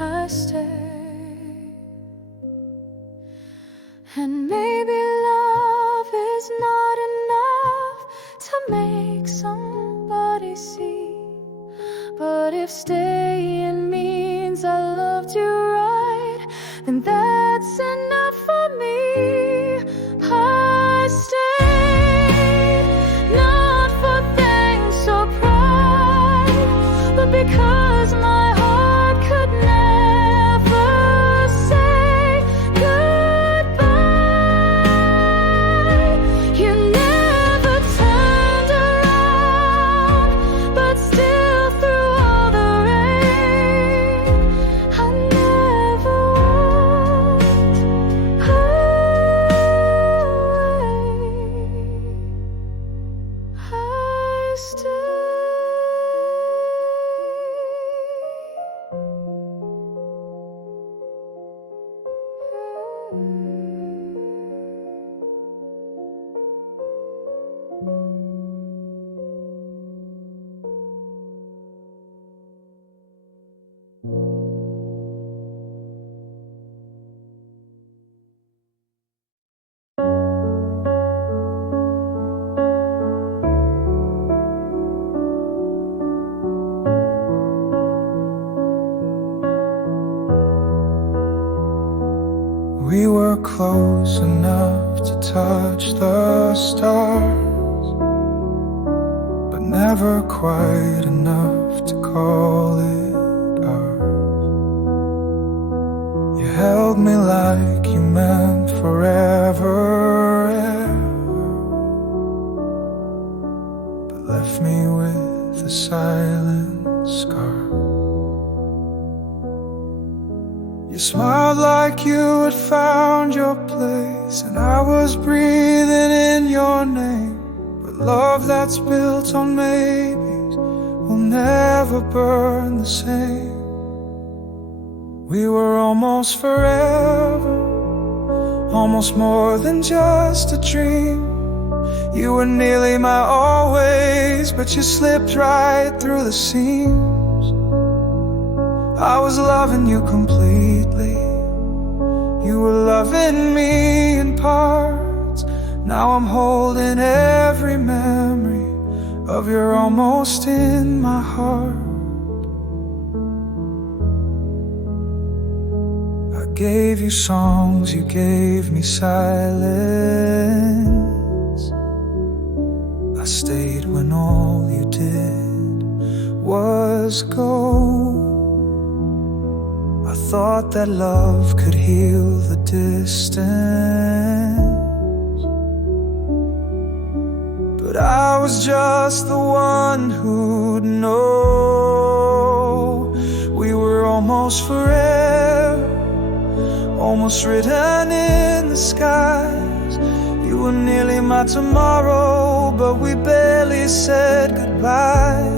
I stayed. And maybe love is not enough to make somebody see, but if staying means I loved you right, then that's enough for me. I stayed, not for thanks or pride, but because my heart could never say goodbye. You never turned around, but still through all the rain, I never walked away. I stayed. We were close enough to touch the stars, but never quite enough to call it ours. You held me like you meant forever, but left me with a silent scar. You smiled like you had found your place, and I was breathing in your name. But love that's built on maybes will never burn the same. We were almost forever, almost more than just a dream. You were nearly my always, but you slipped right through the seams. I was loving you completely, you were loving me in parts. Now I'm holding every memory of your almost in my heart. I gave you songs, you gave me silence. I stayed when all you did was go. I thought that love could heal the distance, but I was just the one who'd know. We were almost forever, almost written in the skies. You were nearly my tomorrow, but we barely said goodbye.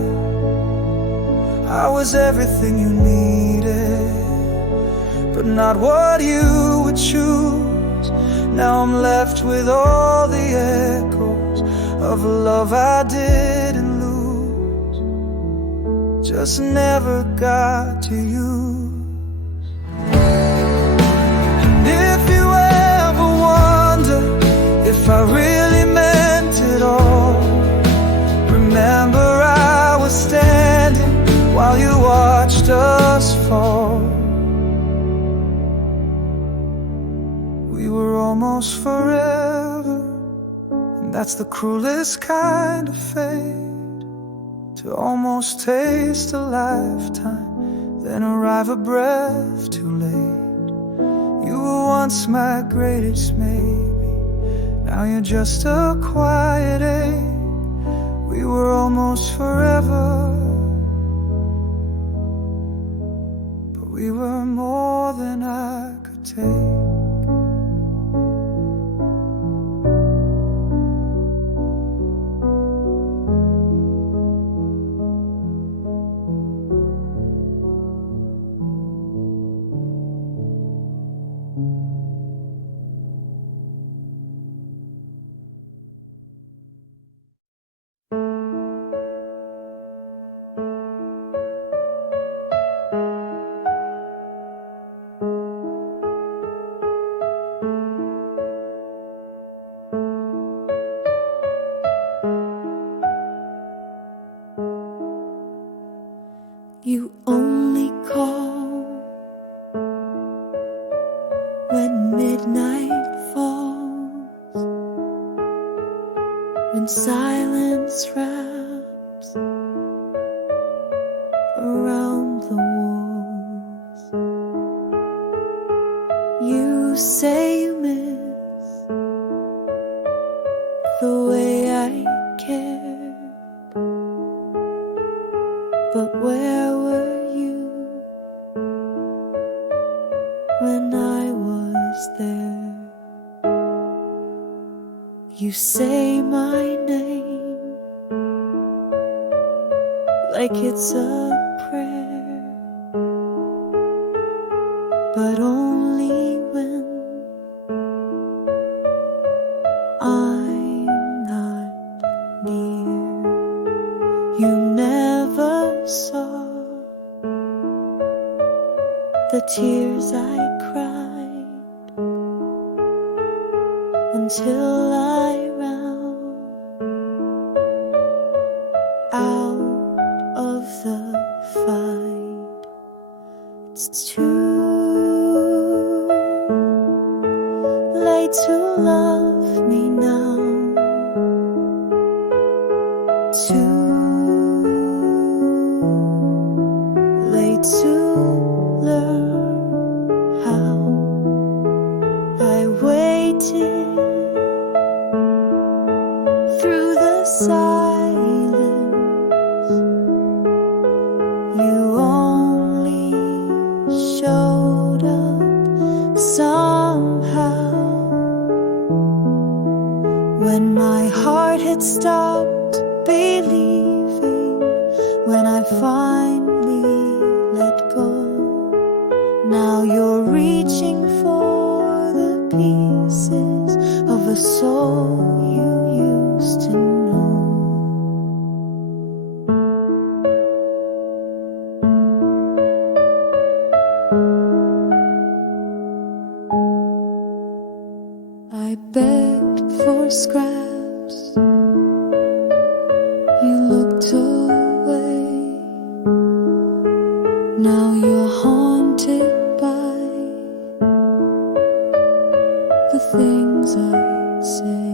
I was everything you needed, but not what you would choose. Now I'm left with all the echoes of a love I didn't lose, just never got to use. And if you ever wonder if I really meant it all, remember I was standing while you watched us fall. We were almost forever, and that's the cruelest kind of fate, to almost taste a lifetime, then arrive a breath too late. You were once my greatest maybe, Now you're just a quiet ache. We were almost forever, but we were more than I could take. You only call when midnight falls, when silence wraps around the walls. You say you miss the way I cared, but where were you when I was there? You say my name like it's a prayer, but only when I'm not near. You never saw the tears I cried until I ran out of the fight. It's too late to love me now, too late to learn how. I waited through the silence. You only showed up somehow when my heart had stopped believing, when I finally let go. Now you're reaching for the pieces of a soul you used to know. I begged for scraps, you looked away. Now you're haunted by the things I'd say.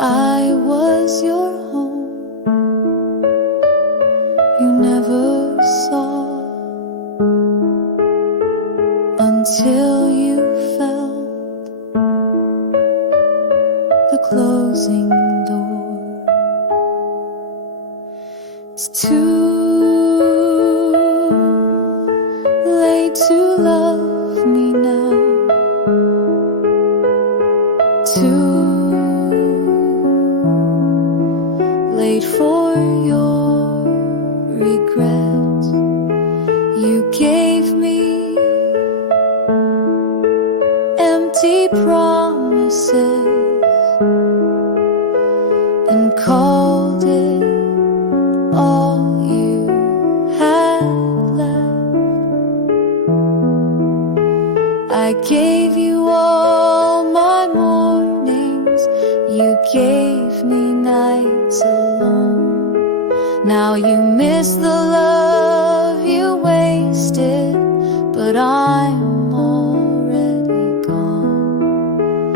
I was your home, you never saw, until you felt the closing door. It's too late to love me now, too late for your regrets. You gave me empty promises and called it all you had left. I gave you all my mornings, you gave me nights alone. Now you miss the love you wasted, but I'm already gone.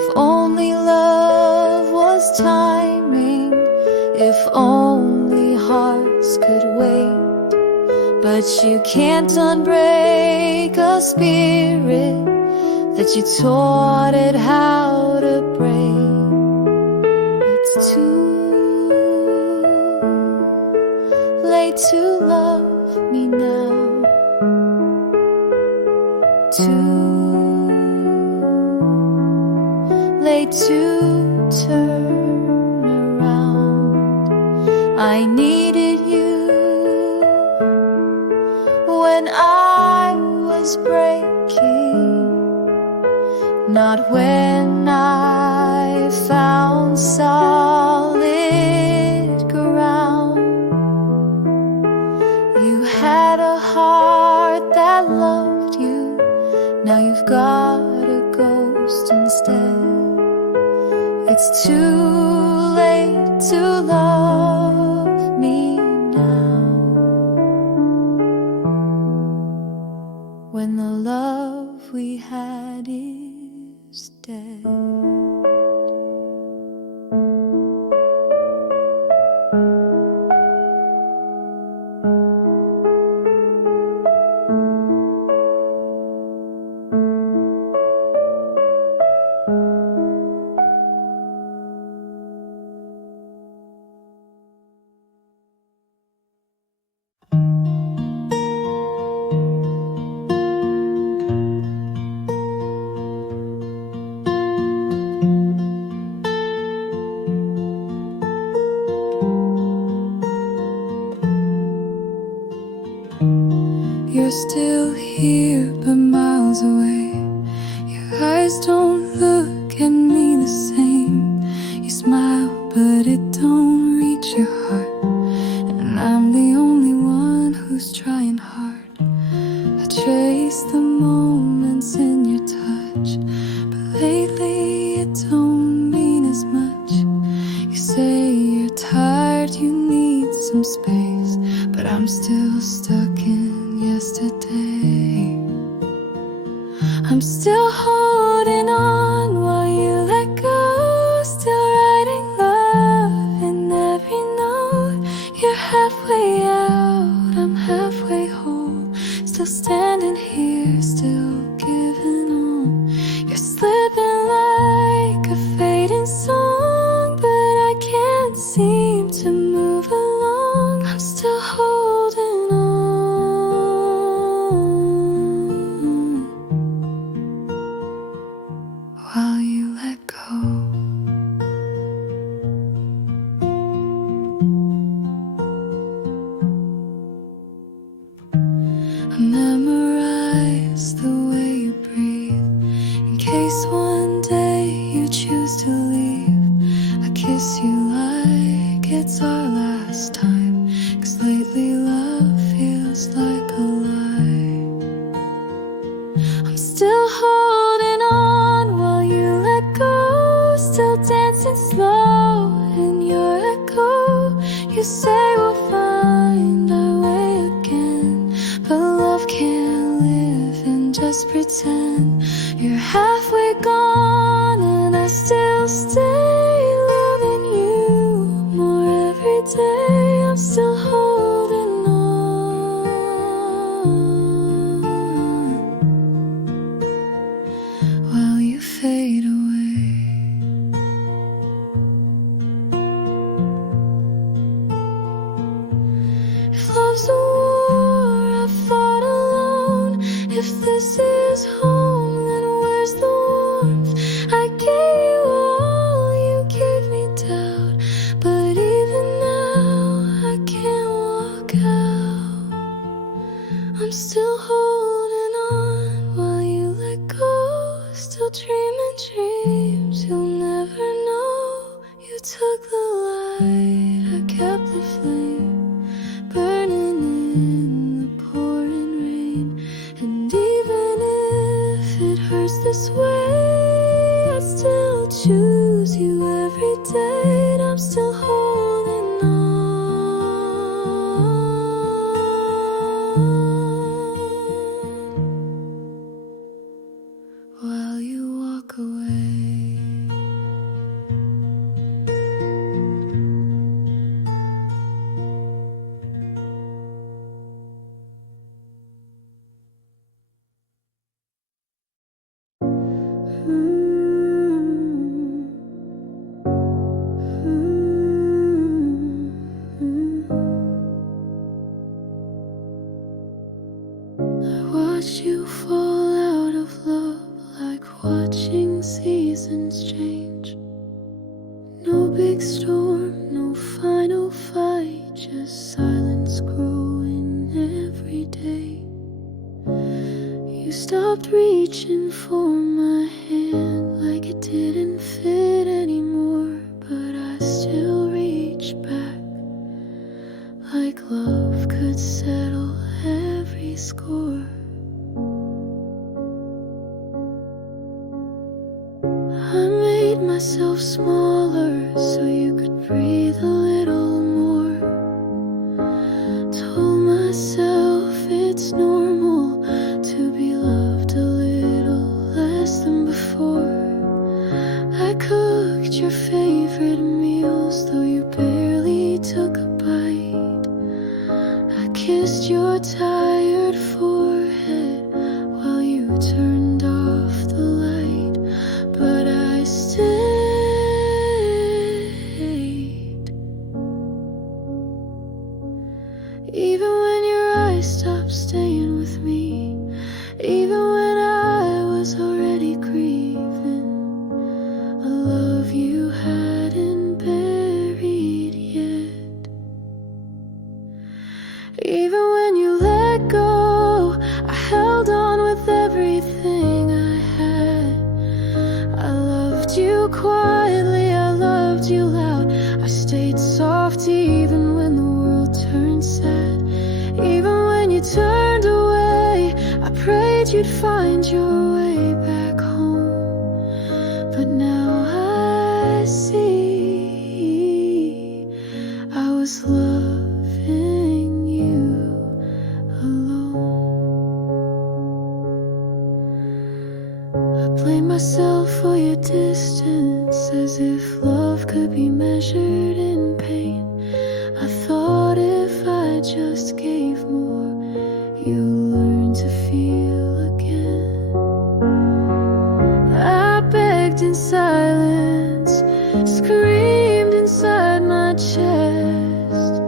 If only love was timing, if only hearts could wait. But you can't unbreak a spirit that you taught it how to break. It's too late to love me now. Too late to turn around. I needed you when I was breaking, not when I found solid ground. You had a heart that loved you. Now you've got a ghost instead. It's too late to love me now, when the love we had is dead. You're still here, but miles away. Your eyes don't look at me the same. You smile, but it don't reach your heart. And I'm the only one who's trying hard. I trace the moments in your touch, but lately it don't mean as much. You say you're tired, you need some space, but I'm still stuck in yesterday. I'm still holding on while you let go, still writing love in every note. You're halfway out, I'm halfway home, still standing here, still giving on. You're slipping like a fading song, but I can't seem to move along. I'm still holding on while you let go. I memorize the way you breathe, in case one day you choose to leave. I kiss you like it's our last time, 'cause lately love feels like a lie. I'm still holding on while you let go, still dancing slow in your echo. You say we'll find our way again, but love can't live in just pretend. You're halfway gone and I still stay, loving you more every day. I'm still holding on while you fade away. If love's a war I fought alone, if this is home, then where's the warmth? I gave you all, you gave me doubt, but even now I can't walk out. I'm still holding on while you let go, still dreaming dreams you'll never know. You took the light, I kept the flame, burning in the pouring rain. And even if it hurts this way, I still choose you every day. And I'm still holding on while you walk away. perfect storm, no final fight, just silence growing every day. You stopped reaching for my hand like it didn't fit anymore, but I still reach back like love could settle every score. I made myself smaller so you could breathe a little more. Told myself it's normal to be loved a little less than before. I cooked your favorite meals though you barely took a bite. I kissed your tired forehead while you turned off the light, but I stayed. Even when your eyes stopped staying with me, even when I was already grieving a love you hadn't buried yet. Even when you let go, I held on with everything I had. I loved you quietly, I loved you loud. I stayed soft even when the world turned sad. Even when you turned away, I prayed you'd find your way back home. But now I see I was loving you alone. I blame myself for your distance, as if love could be measured in pain. I thought if I just gave more, you'd learn to feel again. I begged in silence, screamed inside my chest,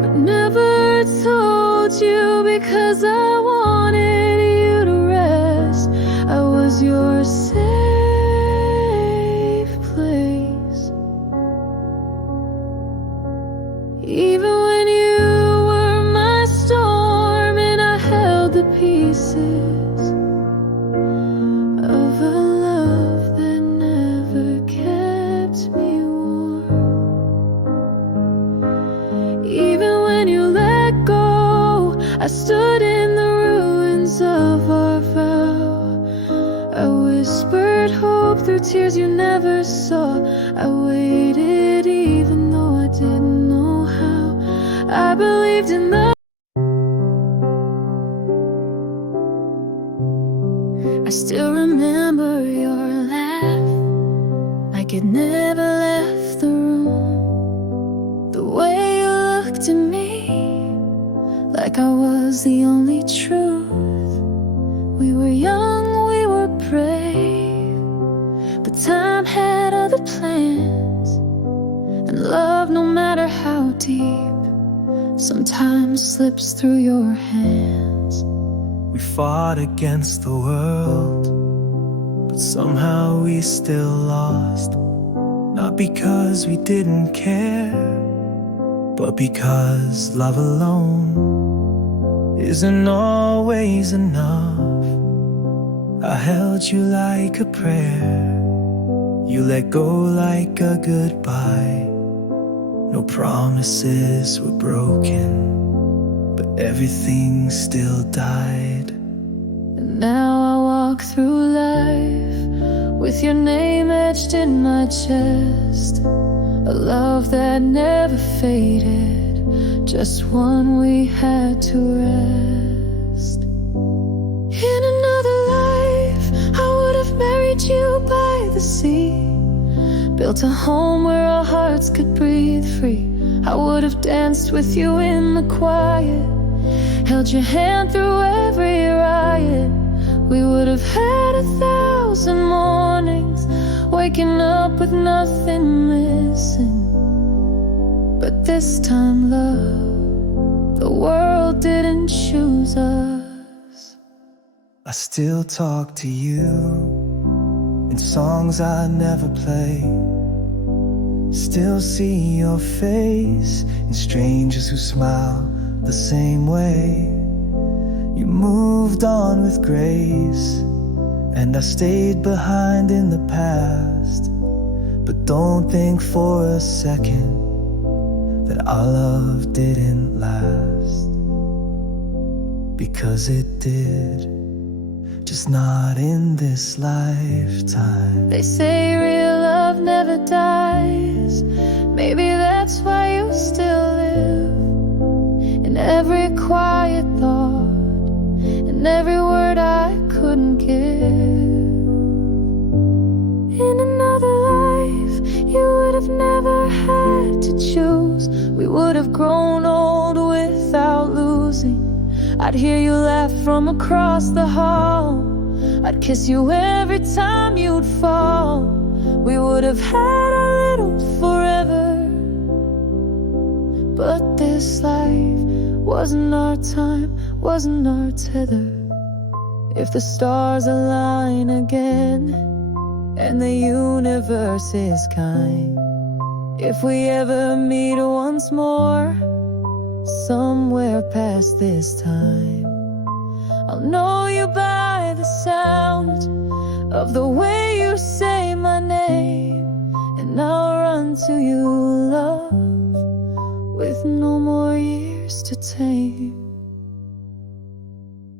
but never told you because I wanted you to rest. I was your safe place. Even when you were my storm and I held the pieces of a love that never kept me warm. Even when you let go, I stood in the ruins of our vow. I whispered hope through tears you never saw. I waited even though I didn't know how. I believed in the I still remember your laugh, like it never left the room. The way you looked at me, like I was the only truth. We were young, we were brave, but time had other plans. And love, no matter how deep, sometimes slips through your hands. We fought against the world, but somehow we still lost. Not because we didn't care, but because love alone isn't always enough. I held you like a prayer, you let go like a goodbye. No promises were broken, but everything still died. And now I walk through life with your name etched in my chest. A love that never faded, just one we had to rest. In another life, I would have married you by the sea, built a home where our hearts could breathe free. I would have danced with you in the quiet, held your hand through every riot. We would have had 1,000 mornings, waking up with nothing missing. But this time, love, the world didn't choose us. I still talk to you in songs I never play, Still see your face in strangers who smile the same way. You moved on with grace, and I stayed behind in the past. But don't think for a second that our love didn't last, because it did, just not in this lifetime. They say real love never dies. Maybe that's why you still live in every quiet thought, in every word I couldn't give. In another life, you would have never had to choose. We would have grown old without losing. I'd hear you laugh from across the hall. I'd kiss you every time you'd fall. We would have had a little forever. But this life wasn't our time, wasn't our tether. If the stars align again and the universe is kind, if we ever meet once more, somewhere past this time, I'll know you by the sound of the way you say my name, and I'll run to you, love, with no more years to tame.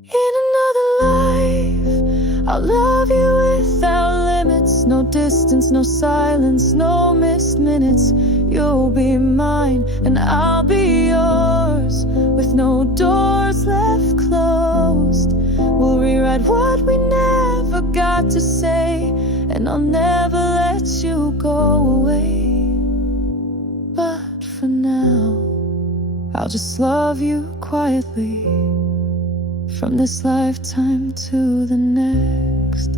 In another life, I'll love you without limits. No distance, no silence, no missed minutes. You'll be mine and I'll be yours, with no doors left closed. We'll rewrite what we never got to say, and I'll never let you go away. But for now, I'll just love you quietly, from this lifetime to the next.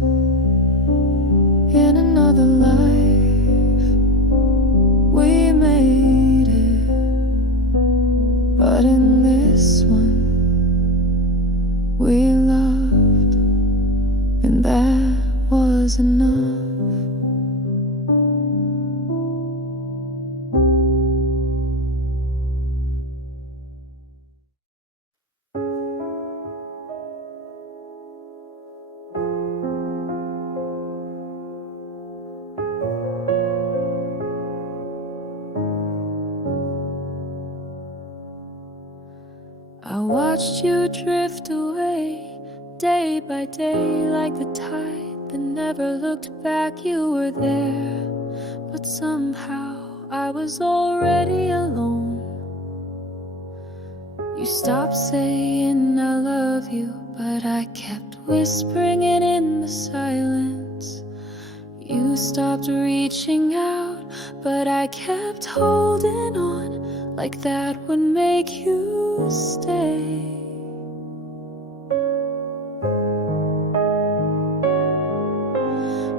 In another life, we made it, but in this one, we loved, and that was enough. I watched you drift away, day by day, like the tide that never looked back. You were there, but somehow I was already alone. You stopped saying I love you, but I kept whispering it in the silence. You stopped reaching out, but I kept holding on, like that would make you stay.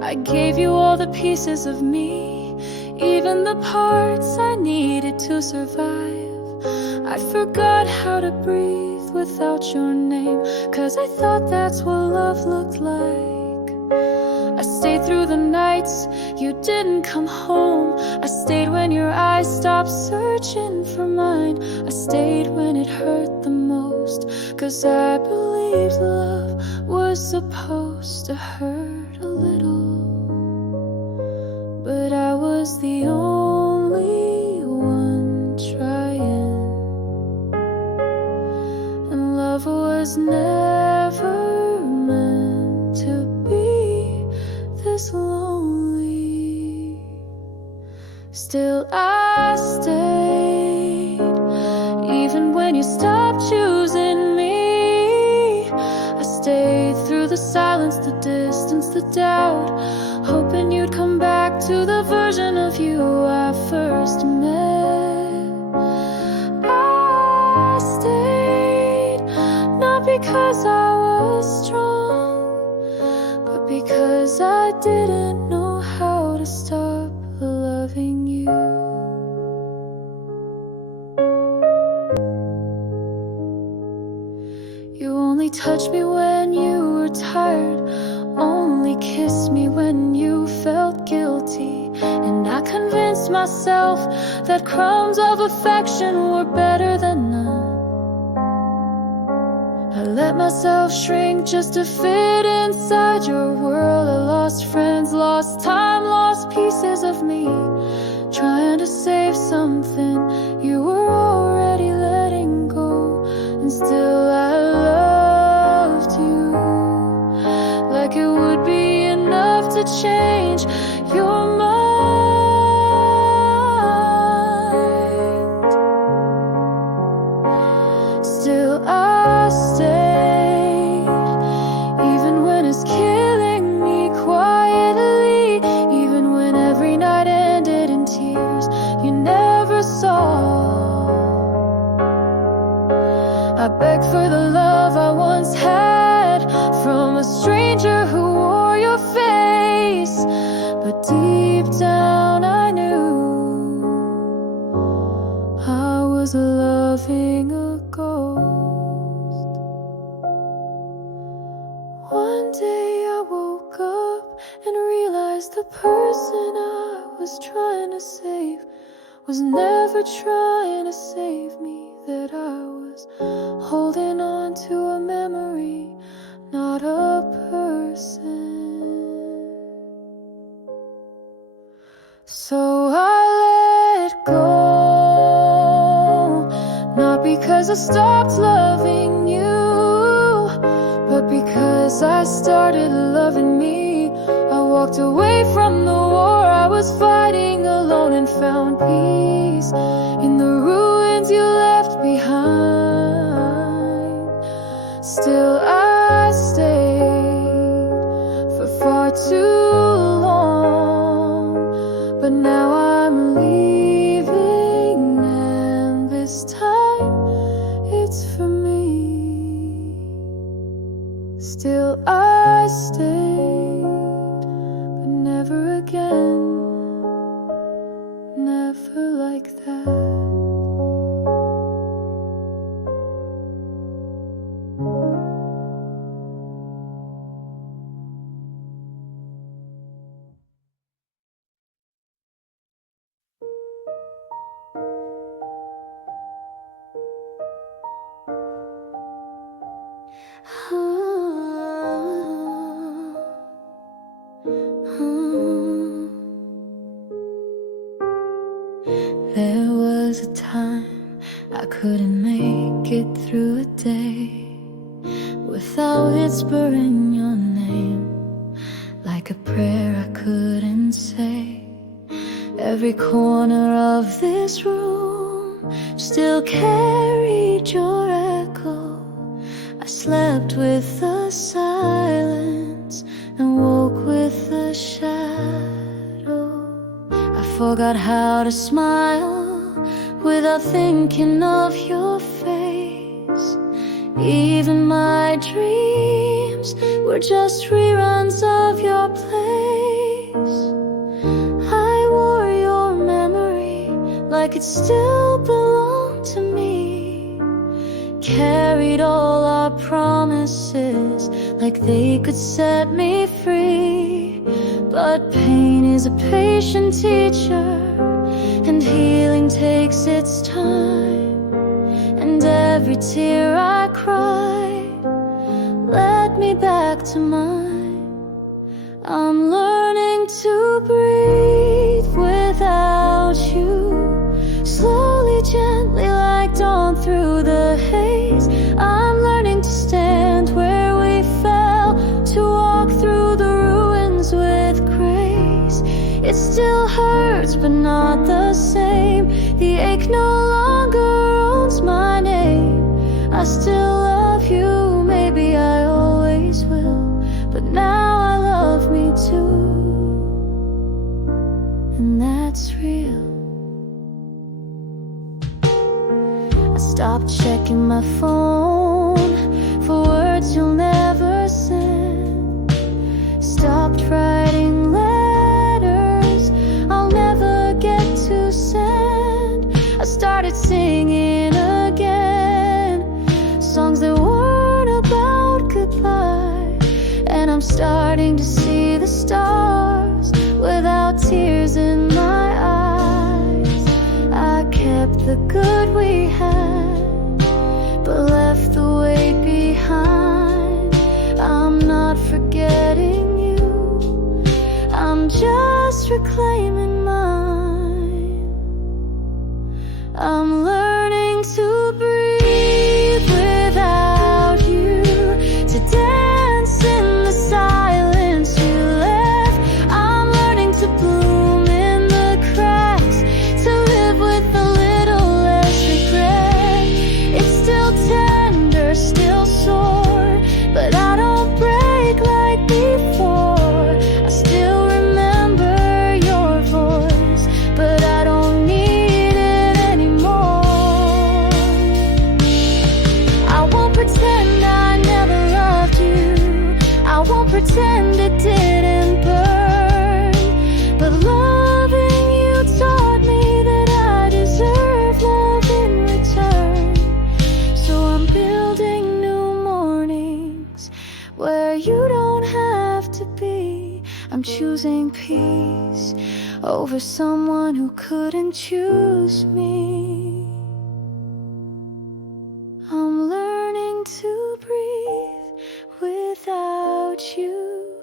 I gave you all the pieces of me, even the parts I needed to survive. I forgot how to breathe without your name, 'cause I thought that's what love looked like. I stayed through the nights you didn't come home. I stayed when your eyes stopped searching for mine. I stayed when it hurt the most, 'cause I believed love was supposed to hurt a little. But I was the only one trying, and love was never meant to be this lonely. Still I stayed, even when you stopped choosing me. I stayed through the silence, the distance, the doubt, hoping you'd come back to the version of you I first met. I stayed, not because I was strong, but because I didn't know how to stop loving you. You only touched me when you were tired, only only kissed me when you felt guilty. And I convinced myself that crumbs of affection were better than none. I let myself shrink just to fit inside your world. I lost friends, lost time, lost pieces of me, trying to save something you were already letting go. And still I loved you, like it would be enough to change your mind. Still I stayed, even when it's killing me quietly, even when every night ended in tears you never saw. I begged for the love I once had from a stranger who wore your face, but deep down I knew I was loving a ghost. One day I woke up and realized the person I was trying to save was never trying to save me, that I was holding on to a memory, not a person. So I let go, not because I stopped loving you, but because I started loving me. I walked away from the war I was fighting alone and found peace in the ruins you left behind. Still I stayed for far too long, but now I'm leaving, and this time it's for me. Still I stayed, but never again, never like that. There was a time I couldn't make it through a day without whispering your name, like a prayer I couldn't say. Every corner of this room still carried your echo. I slept with the silence and woke with the shadow. I forgot how to smile without thinking of your face. Even my dreams were just reruns of your place. I wore your memory like it still belonged to me, carried all our promises like they could set me free. But pain is a patient teacher, and healing takes its time. And every tear I cried led me back to mine. I'm learning to breathe without you, slowly, gently, like dawn through the haze. I'm learning to stand where we fell, to walk through the ruins with grace. It still hurts, but not the same. The ache no longer owns my name. I still love you, maybe I always will, but now I love me too, and that's real. I stopped checking my phone for words you'll never send. Stopped writing letters I'll never get to send. I started singing again, songs that weren't about goodbye. And I'm starting to see the good we had, but left the weight behind. I'm not forgetting you, I'm just reclaiming mine. I'm learning to breathe without you, to dance in the silence you left. I'm learning to bloom in the cracks, to live with a little less regret. It's still tender, still sore, but I don't break like before. I still remember your voice, but I don't need it anymore. I won't pretend I never loved you, I won't pretend it didn't burn, but loving you taught me that I deserve love in return. So I'm building new mornings where you don't have to be. I'm choosing peace over someone who couldn't choose me. I'm learning to breathe without you,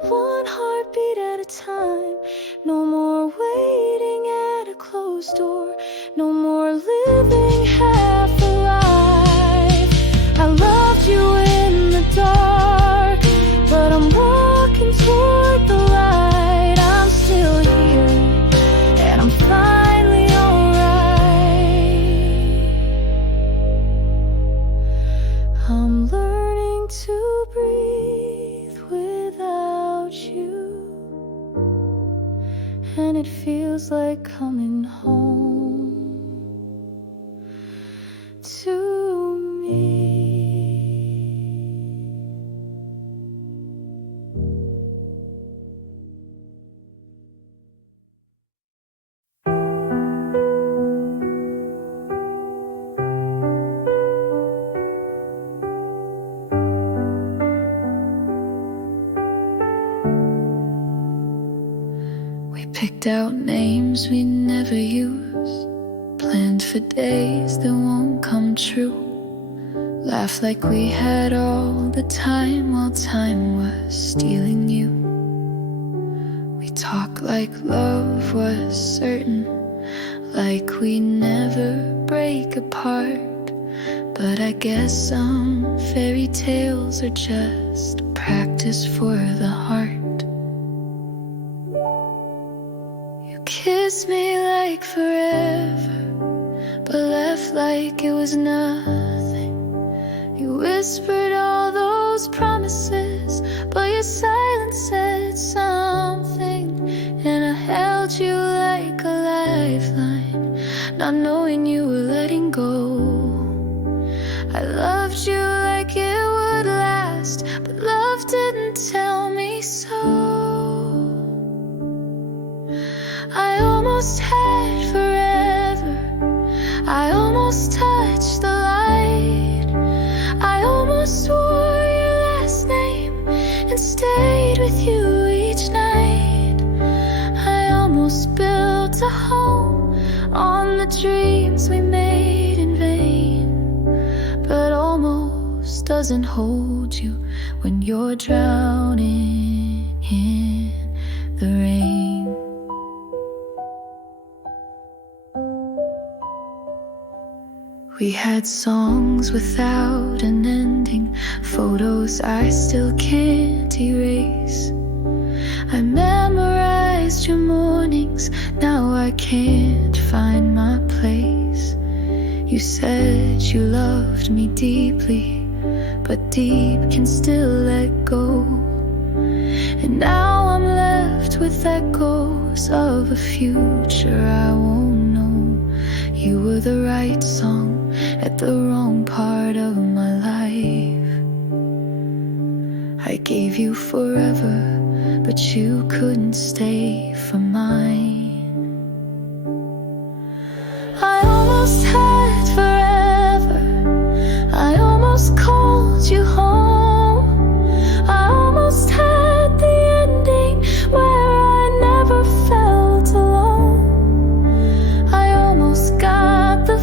one heartbeat at a time. No more waiting at a closed door, no more living half alive. I loved you in the dark, but I'm walking toward the light. I'm still here, and I'm finally alright. I'm learning to breathe without you, and it feels like coming home to me. We picked out names we never use, planned for days that won't come true. Laughed like we had all the time while time was stealing you. We talked like love was certain, like we never break apart. But I guess some fairy tales are just practice for the heart. You kissed me like forever, but left like it was nothing. You whispered all those promises, but your silence said something. And I held you like a lifeline, not knowing you were letting go. I loved you like it would last, but love didn't tell me so. I almost had forever, I almost touched the light, I almost swore your last name and stayed with you each night. I almost built a home on the dreams we made in vain, but almost doesn't hold you when you're drowning in the rain. We had songs without an ending, photos I still can't erase. I memorized your mornings, now I can't find my place. You said you loved me deeply, but deep can still let go. And now I'm left with echoes of a future I won't know. You were the right song at the wrong part of my life. I gave you forever, but you couldn't stay for mine. I almost had forever, I almost called you home, I almost had the ending where I never felt alone. I almost got the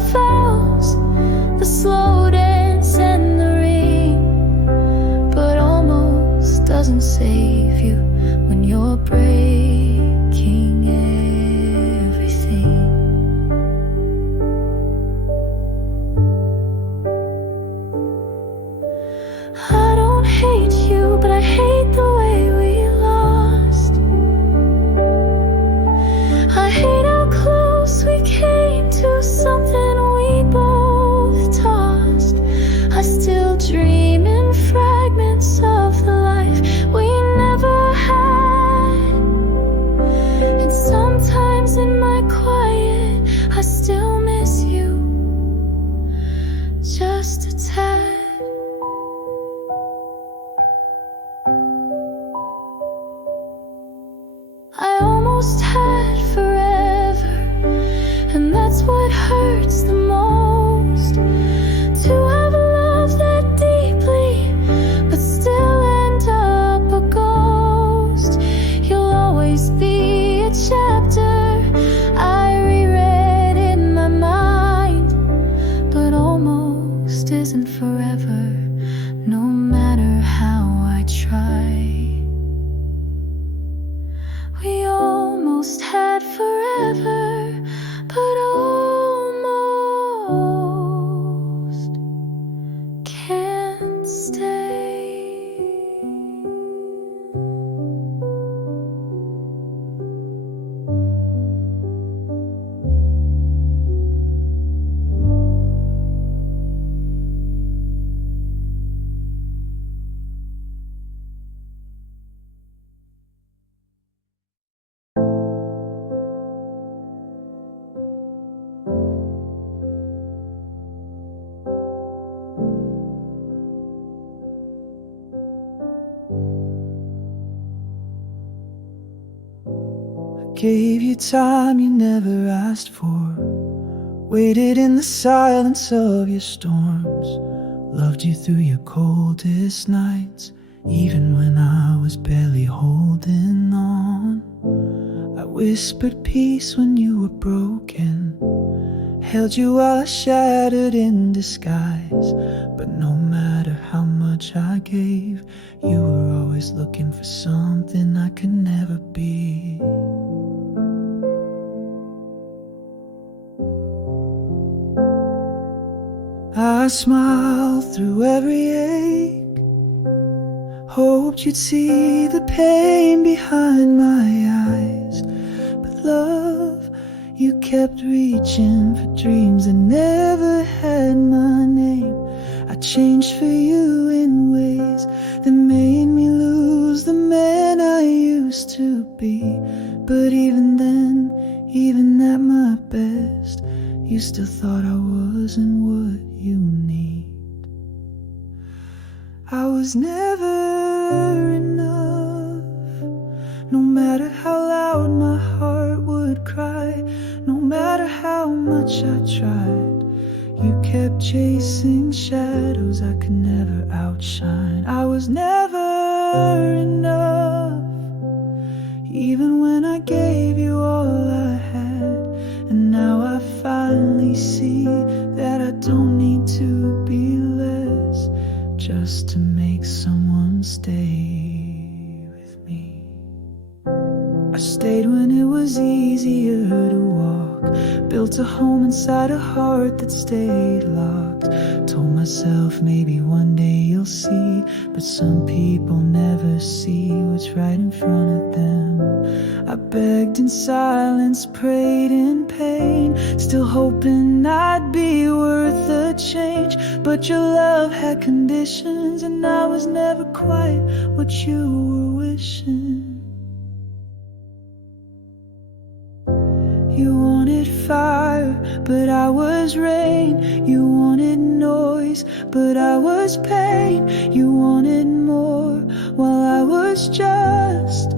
gave you time you never asked for, waited in the silence of your storms, loved you through your coldest nights, even when I was barely holding on. I whispered peace when you were broken, held you while I shattered in disguise. But no matter how much I gave, you were always looking for something I could never be. I smiled through every ache, hoped you'd see the pain behind my eyes. But love, you kept reaching for dreams that never had my name. I changed for you in ways that made me lose the man I used to be. But even then, even at my best, you still thought I wasn't what you need. I was never enough, no matter how loud my heart would cry, no matter how much I tried. You kept chasing shadows I could never outshine. I was never enough, even when I gave you all I had. And now I finally see that I don't need to be less just to make someone stay with me. I stayed when it was easier to walk, built a home inside a heart that stayed locked. Told myself maybe one day you'll see, but some people never see what's right in front of them. I begged in silence, prayed in pain, still hoping I'd be worth a change. But your love had conditions, and I was never quite what you were wishing. You wanted fire, but I was rain. You wanted noise, but I was pain. You wanted more, while I was just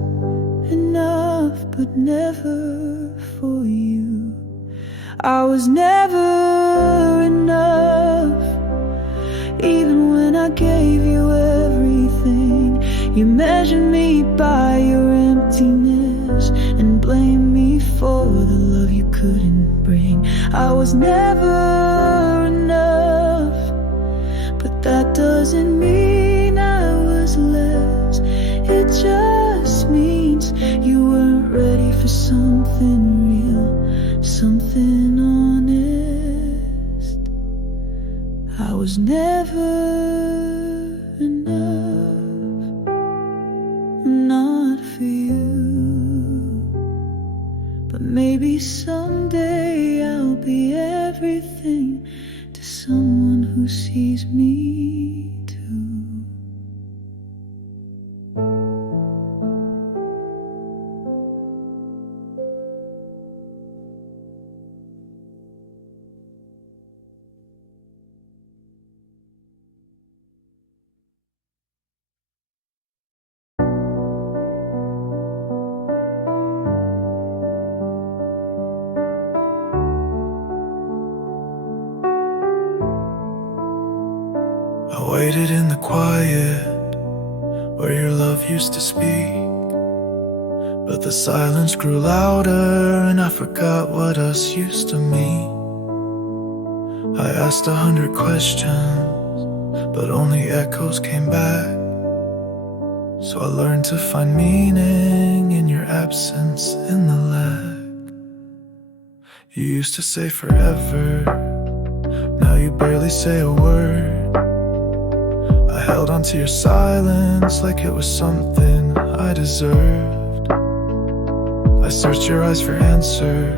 enough, but never for you. I was never enough, even when I gave you everything. You measured me by your emptiness and blamed me for the love you couldn't bring. I was never enough, but that doesn't mean I was less. It just means you weren't ready for something real, something honest. I was never enough, not for you. But maybe someday I'll be everything to someone who sees me too. I waited in the quiet where your love used to speak, but the silence grew louder and I forgot what us used to mean. I asked 100 questions, but only echoes came back. So I learned to find meaning in your absence, in the lack. You used to say forever, now you barely say a word. I held onto your silence like it was something I deserved. I searched your eyes for answers,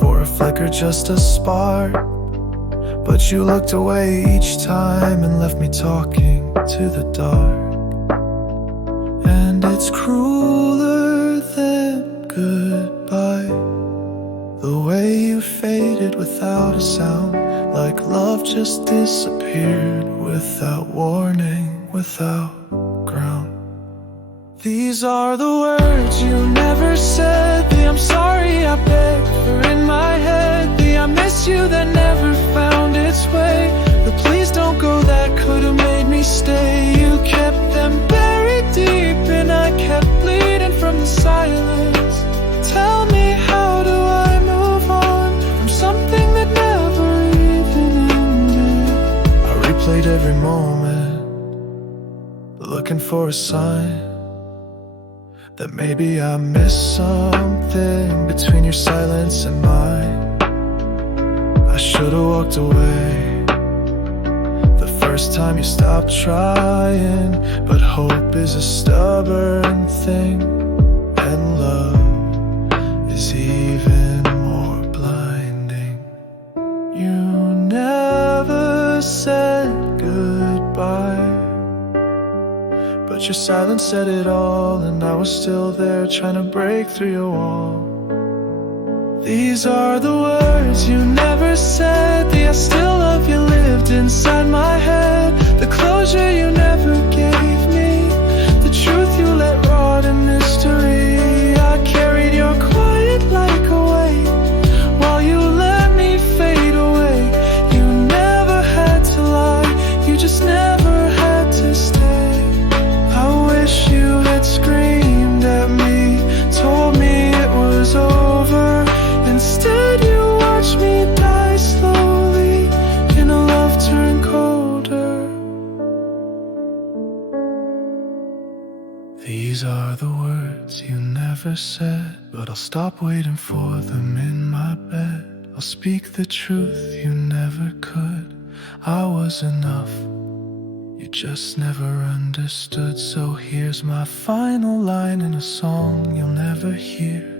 for a flicker, just a spark. But you looked away each time and left me talking to the dark. And it's crueler than goodbye, the way you faded without a sound, like love just disappeared without warning, without ground. These are the words you never said. I'm sorry I begged for in my head the I miss you that never found its way. The please don't go that could've made me stay. You kept them buried deep and I kept bleeding from the silence. Tell me, how do I move on from something that never even ended? I replayed every moment, looking for a sign that maybe I missed something between your silence and mine. I should've walked away the first time you stopped trying, but hope is a stubborn thing, and love is even more blinding. You never said goodbye, but your silence said it all, and I was still there trying to break through your wall. These are the words you never said. The I still love you lived inside my head. The closure you never gave me. The truth you let rot in mystery. I carried your quiet like a weight while you let me fade away. You never had to lie, you just never had to stay. I wish you had screamed at me, told me it was over. Instead you watched me die slowly in a love turn colder. These are the words you never said, but I'll stop waiting for them in my bed. I'll speak the truth you never could. I was enough, you just never understood. So here's my final line in a song you'll never hear.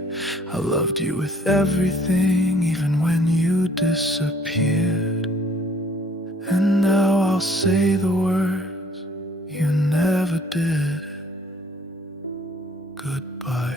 I loved you with everything, even when you disappeared. And now I'll say the words you never did. Goodbye.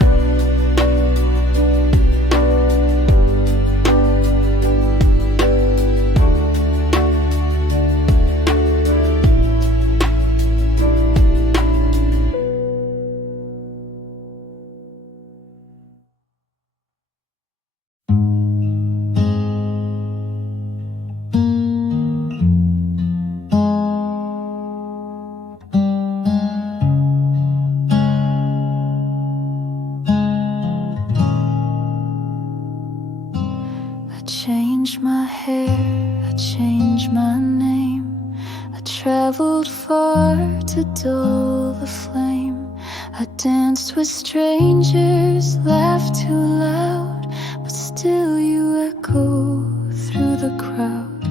Changed my hair, I changed my name. I traveled far to dull the flame. I danced with strangers, laughed too loud, but still you echo through the crowd.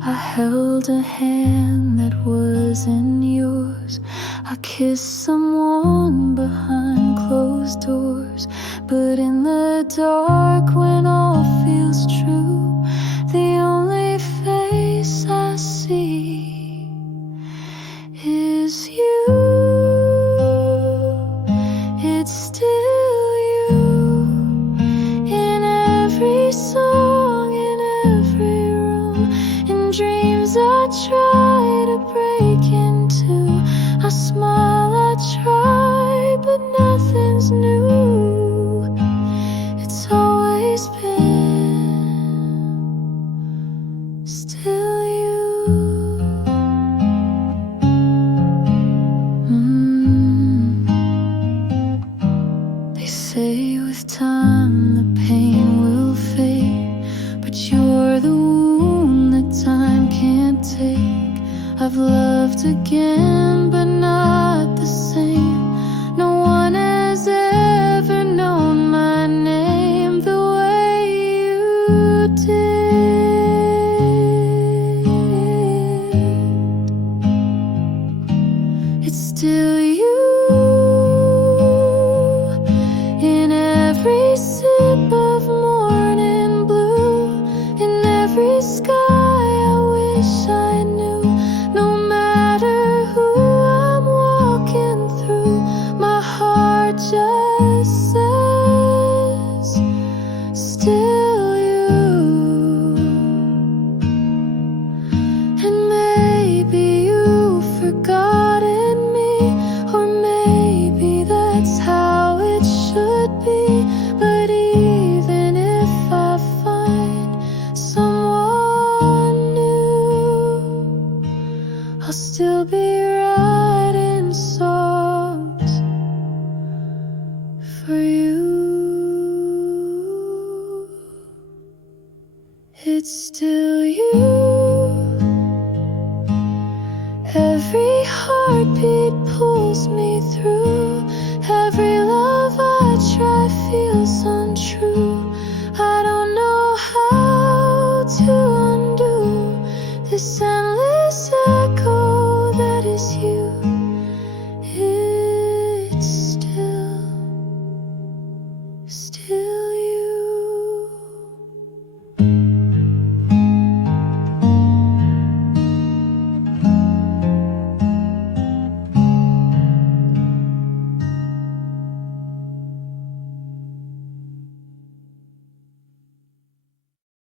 I held a hand that wasn't yours. I kissed someone behind closed doors. But in the dark, when all feels true, the only face I see is you. It's still you in every song, in every room, in dreams I try to break into. I smile, I try, but nothing's new. It's always been still you. They say with time the pain will fade, but you're the wound that time can't take. I've loved again, but not the same. No one has ever known my name the way you did. It's still you in every sip of morning blue, in every sky I wish I knew. No matter who I'm it's still you. Every heartbeat pulls me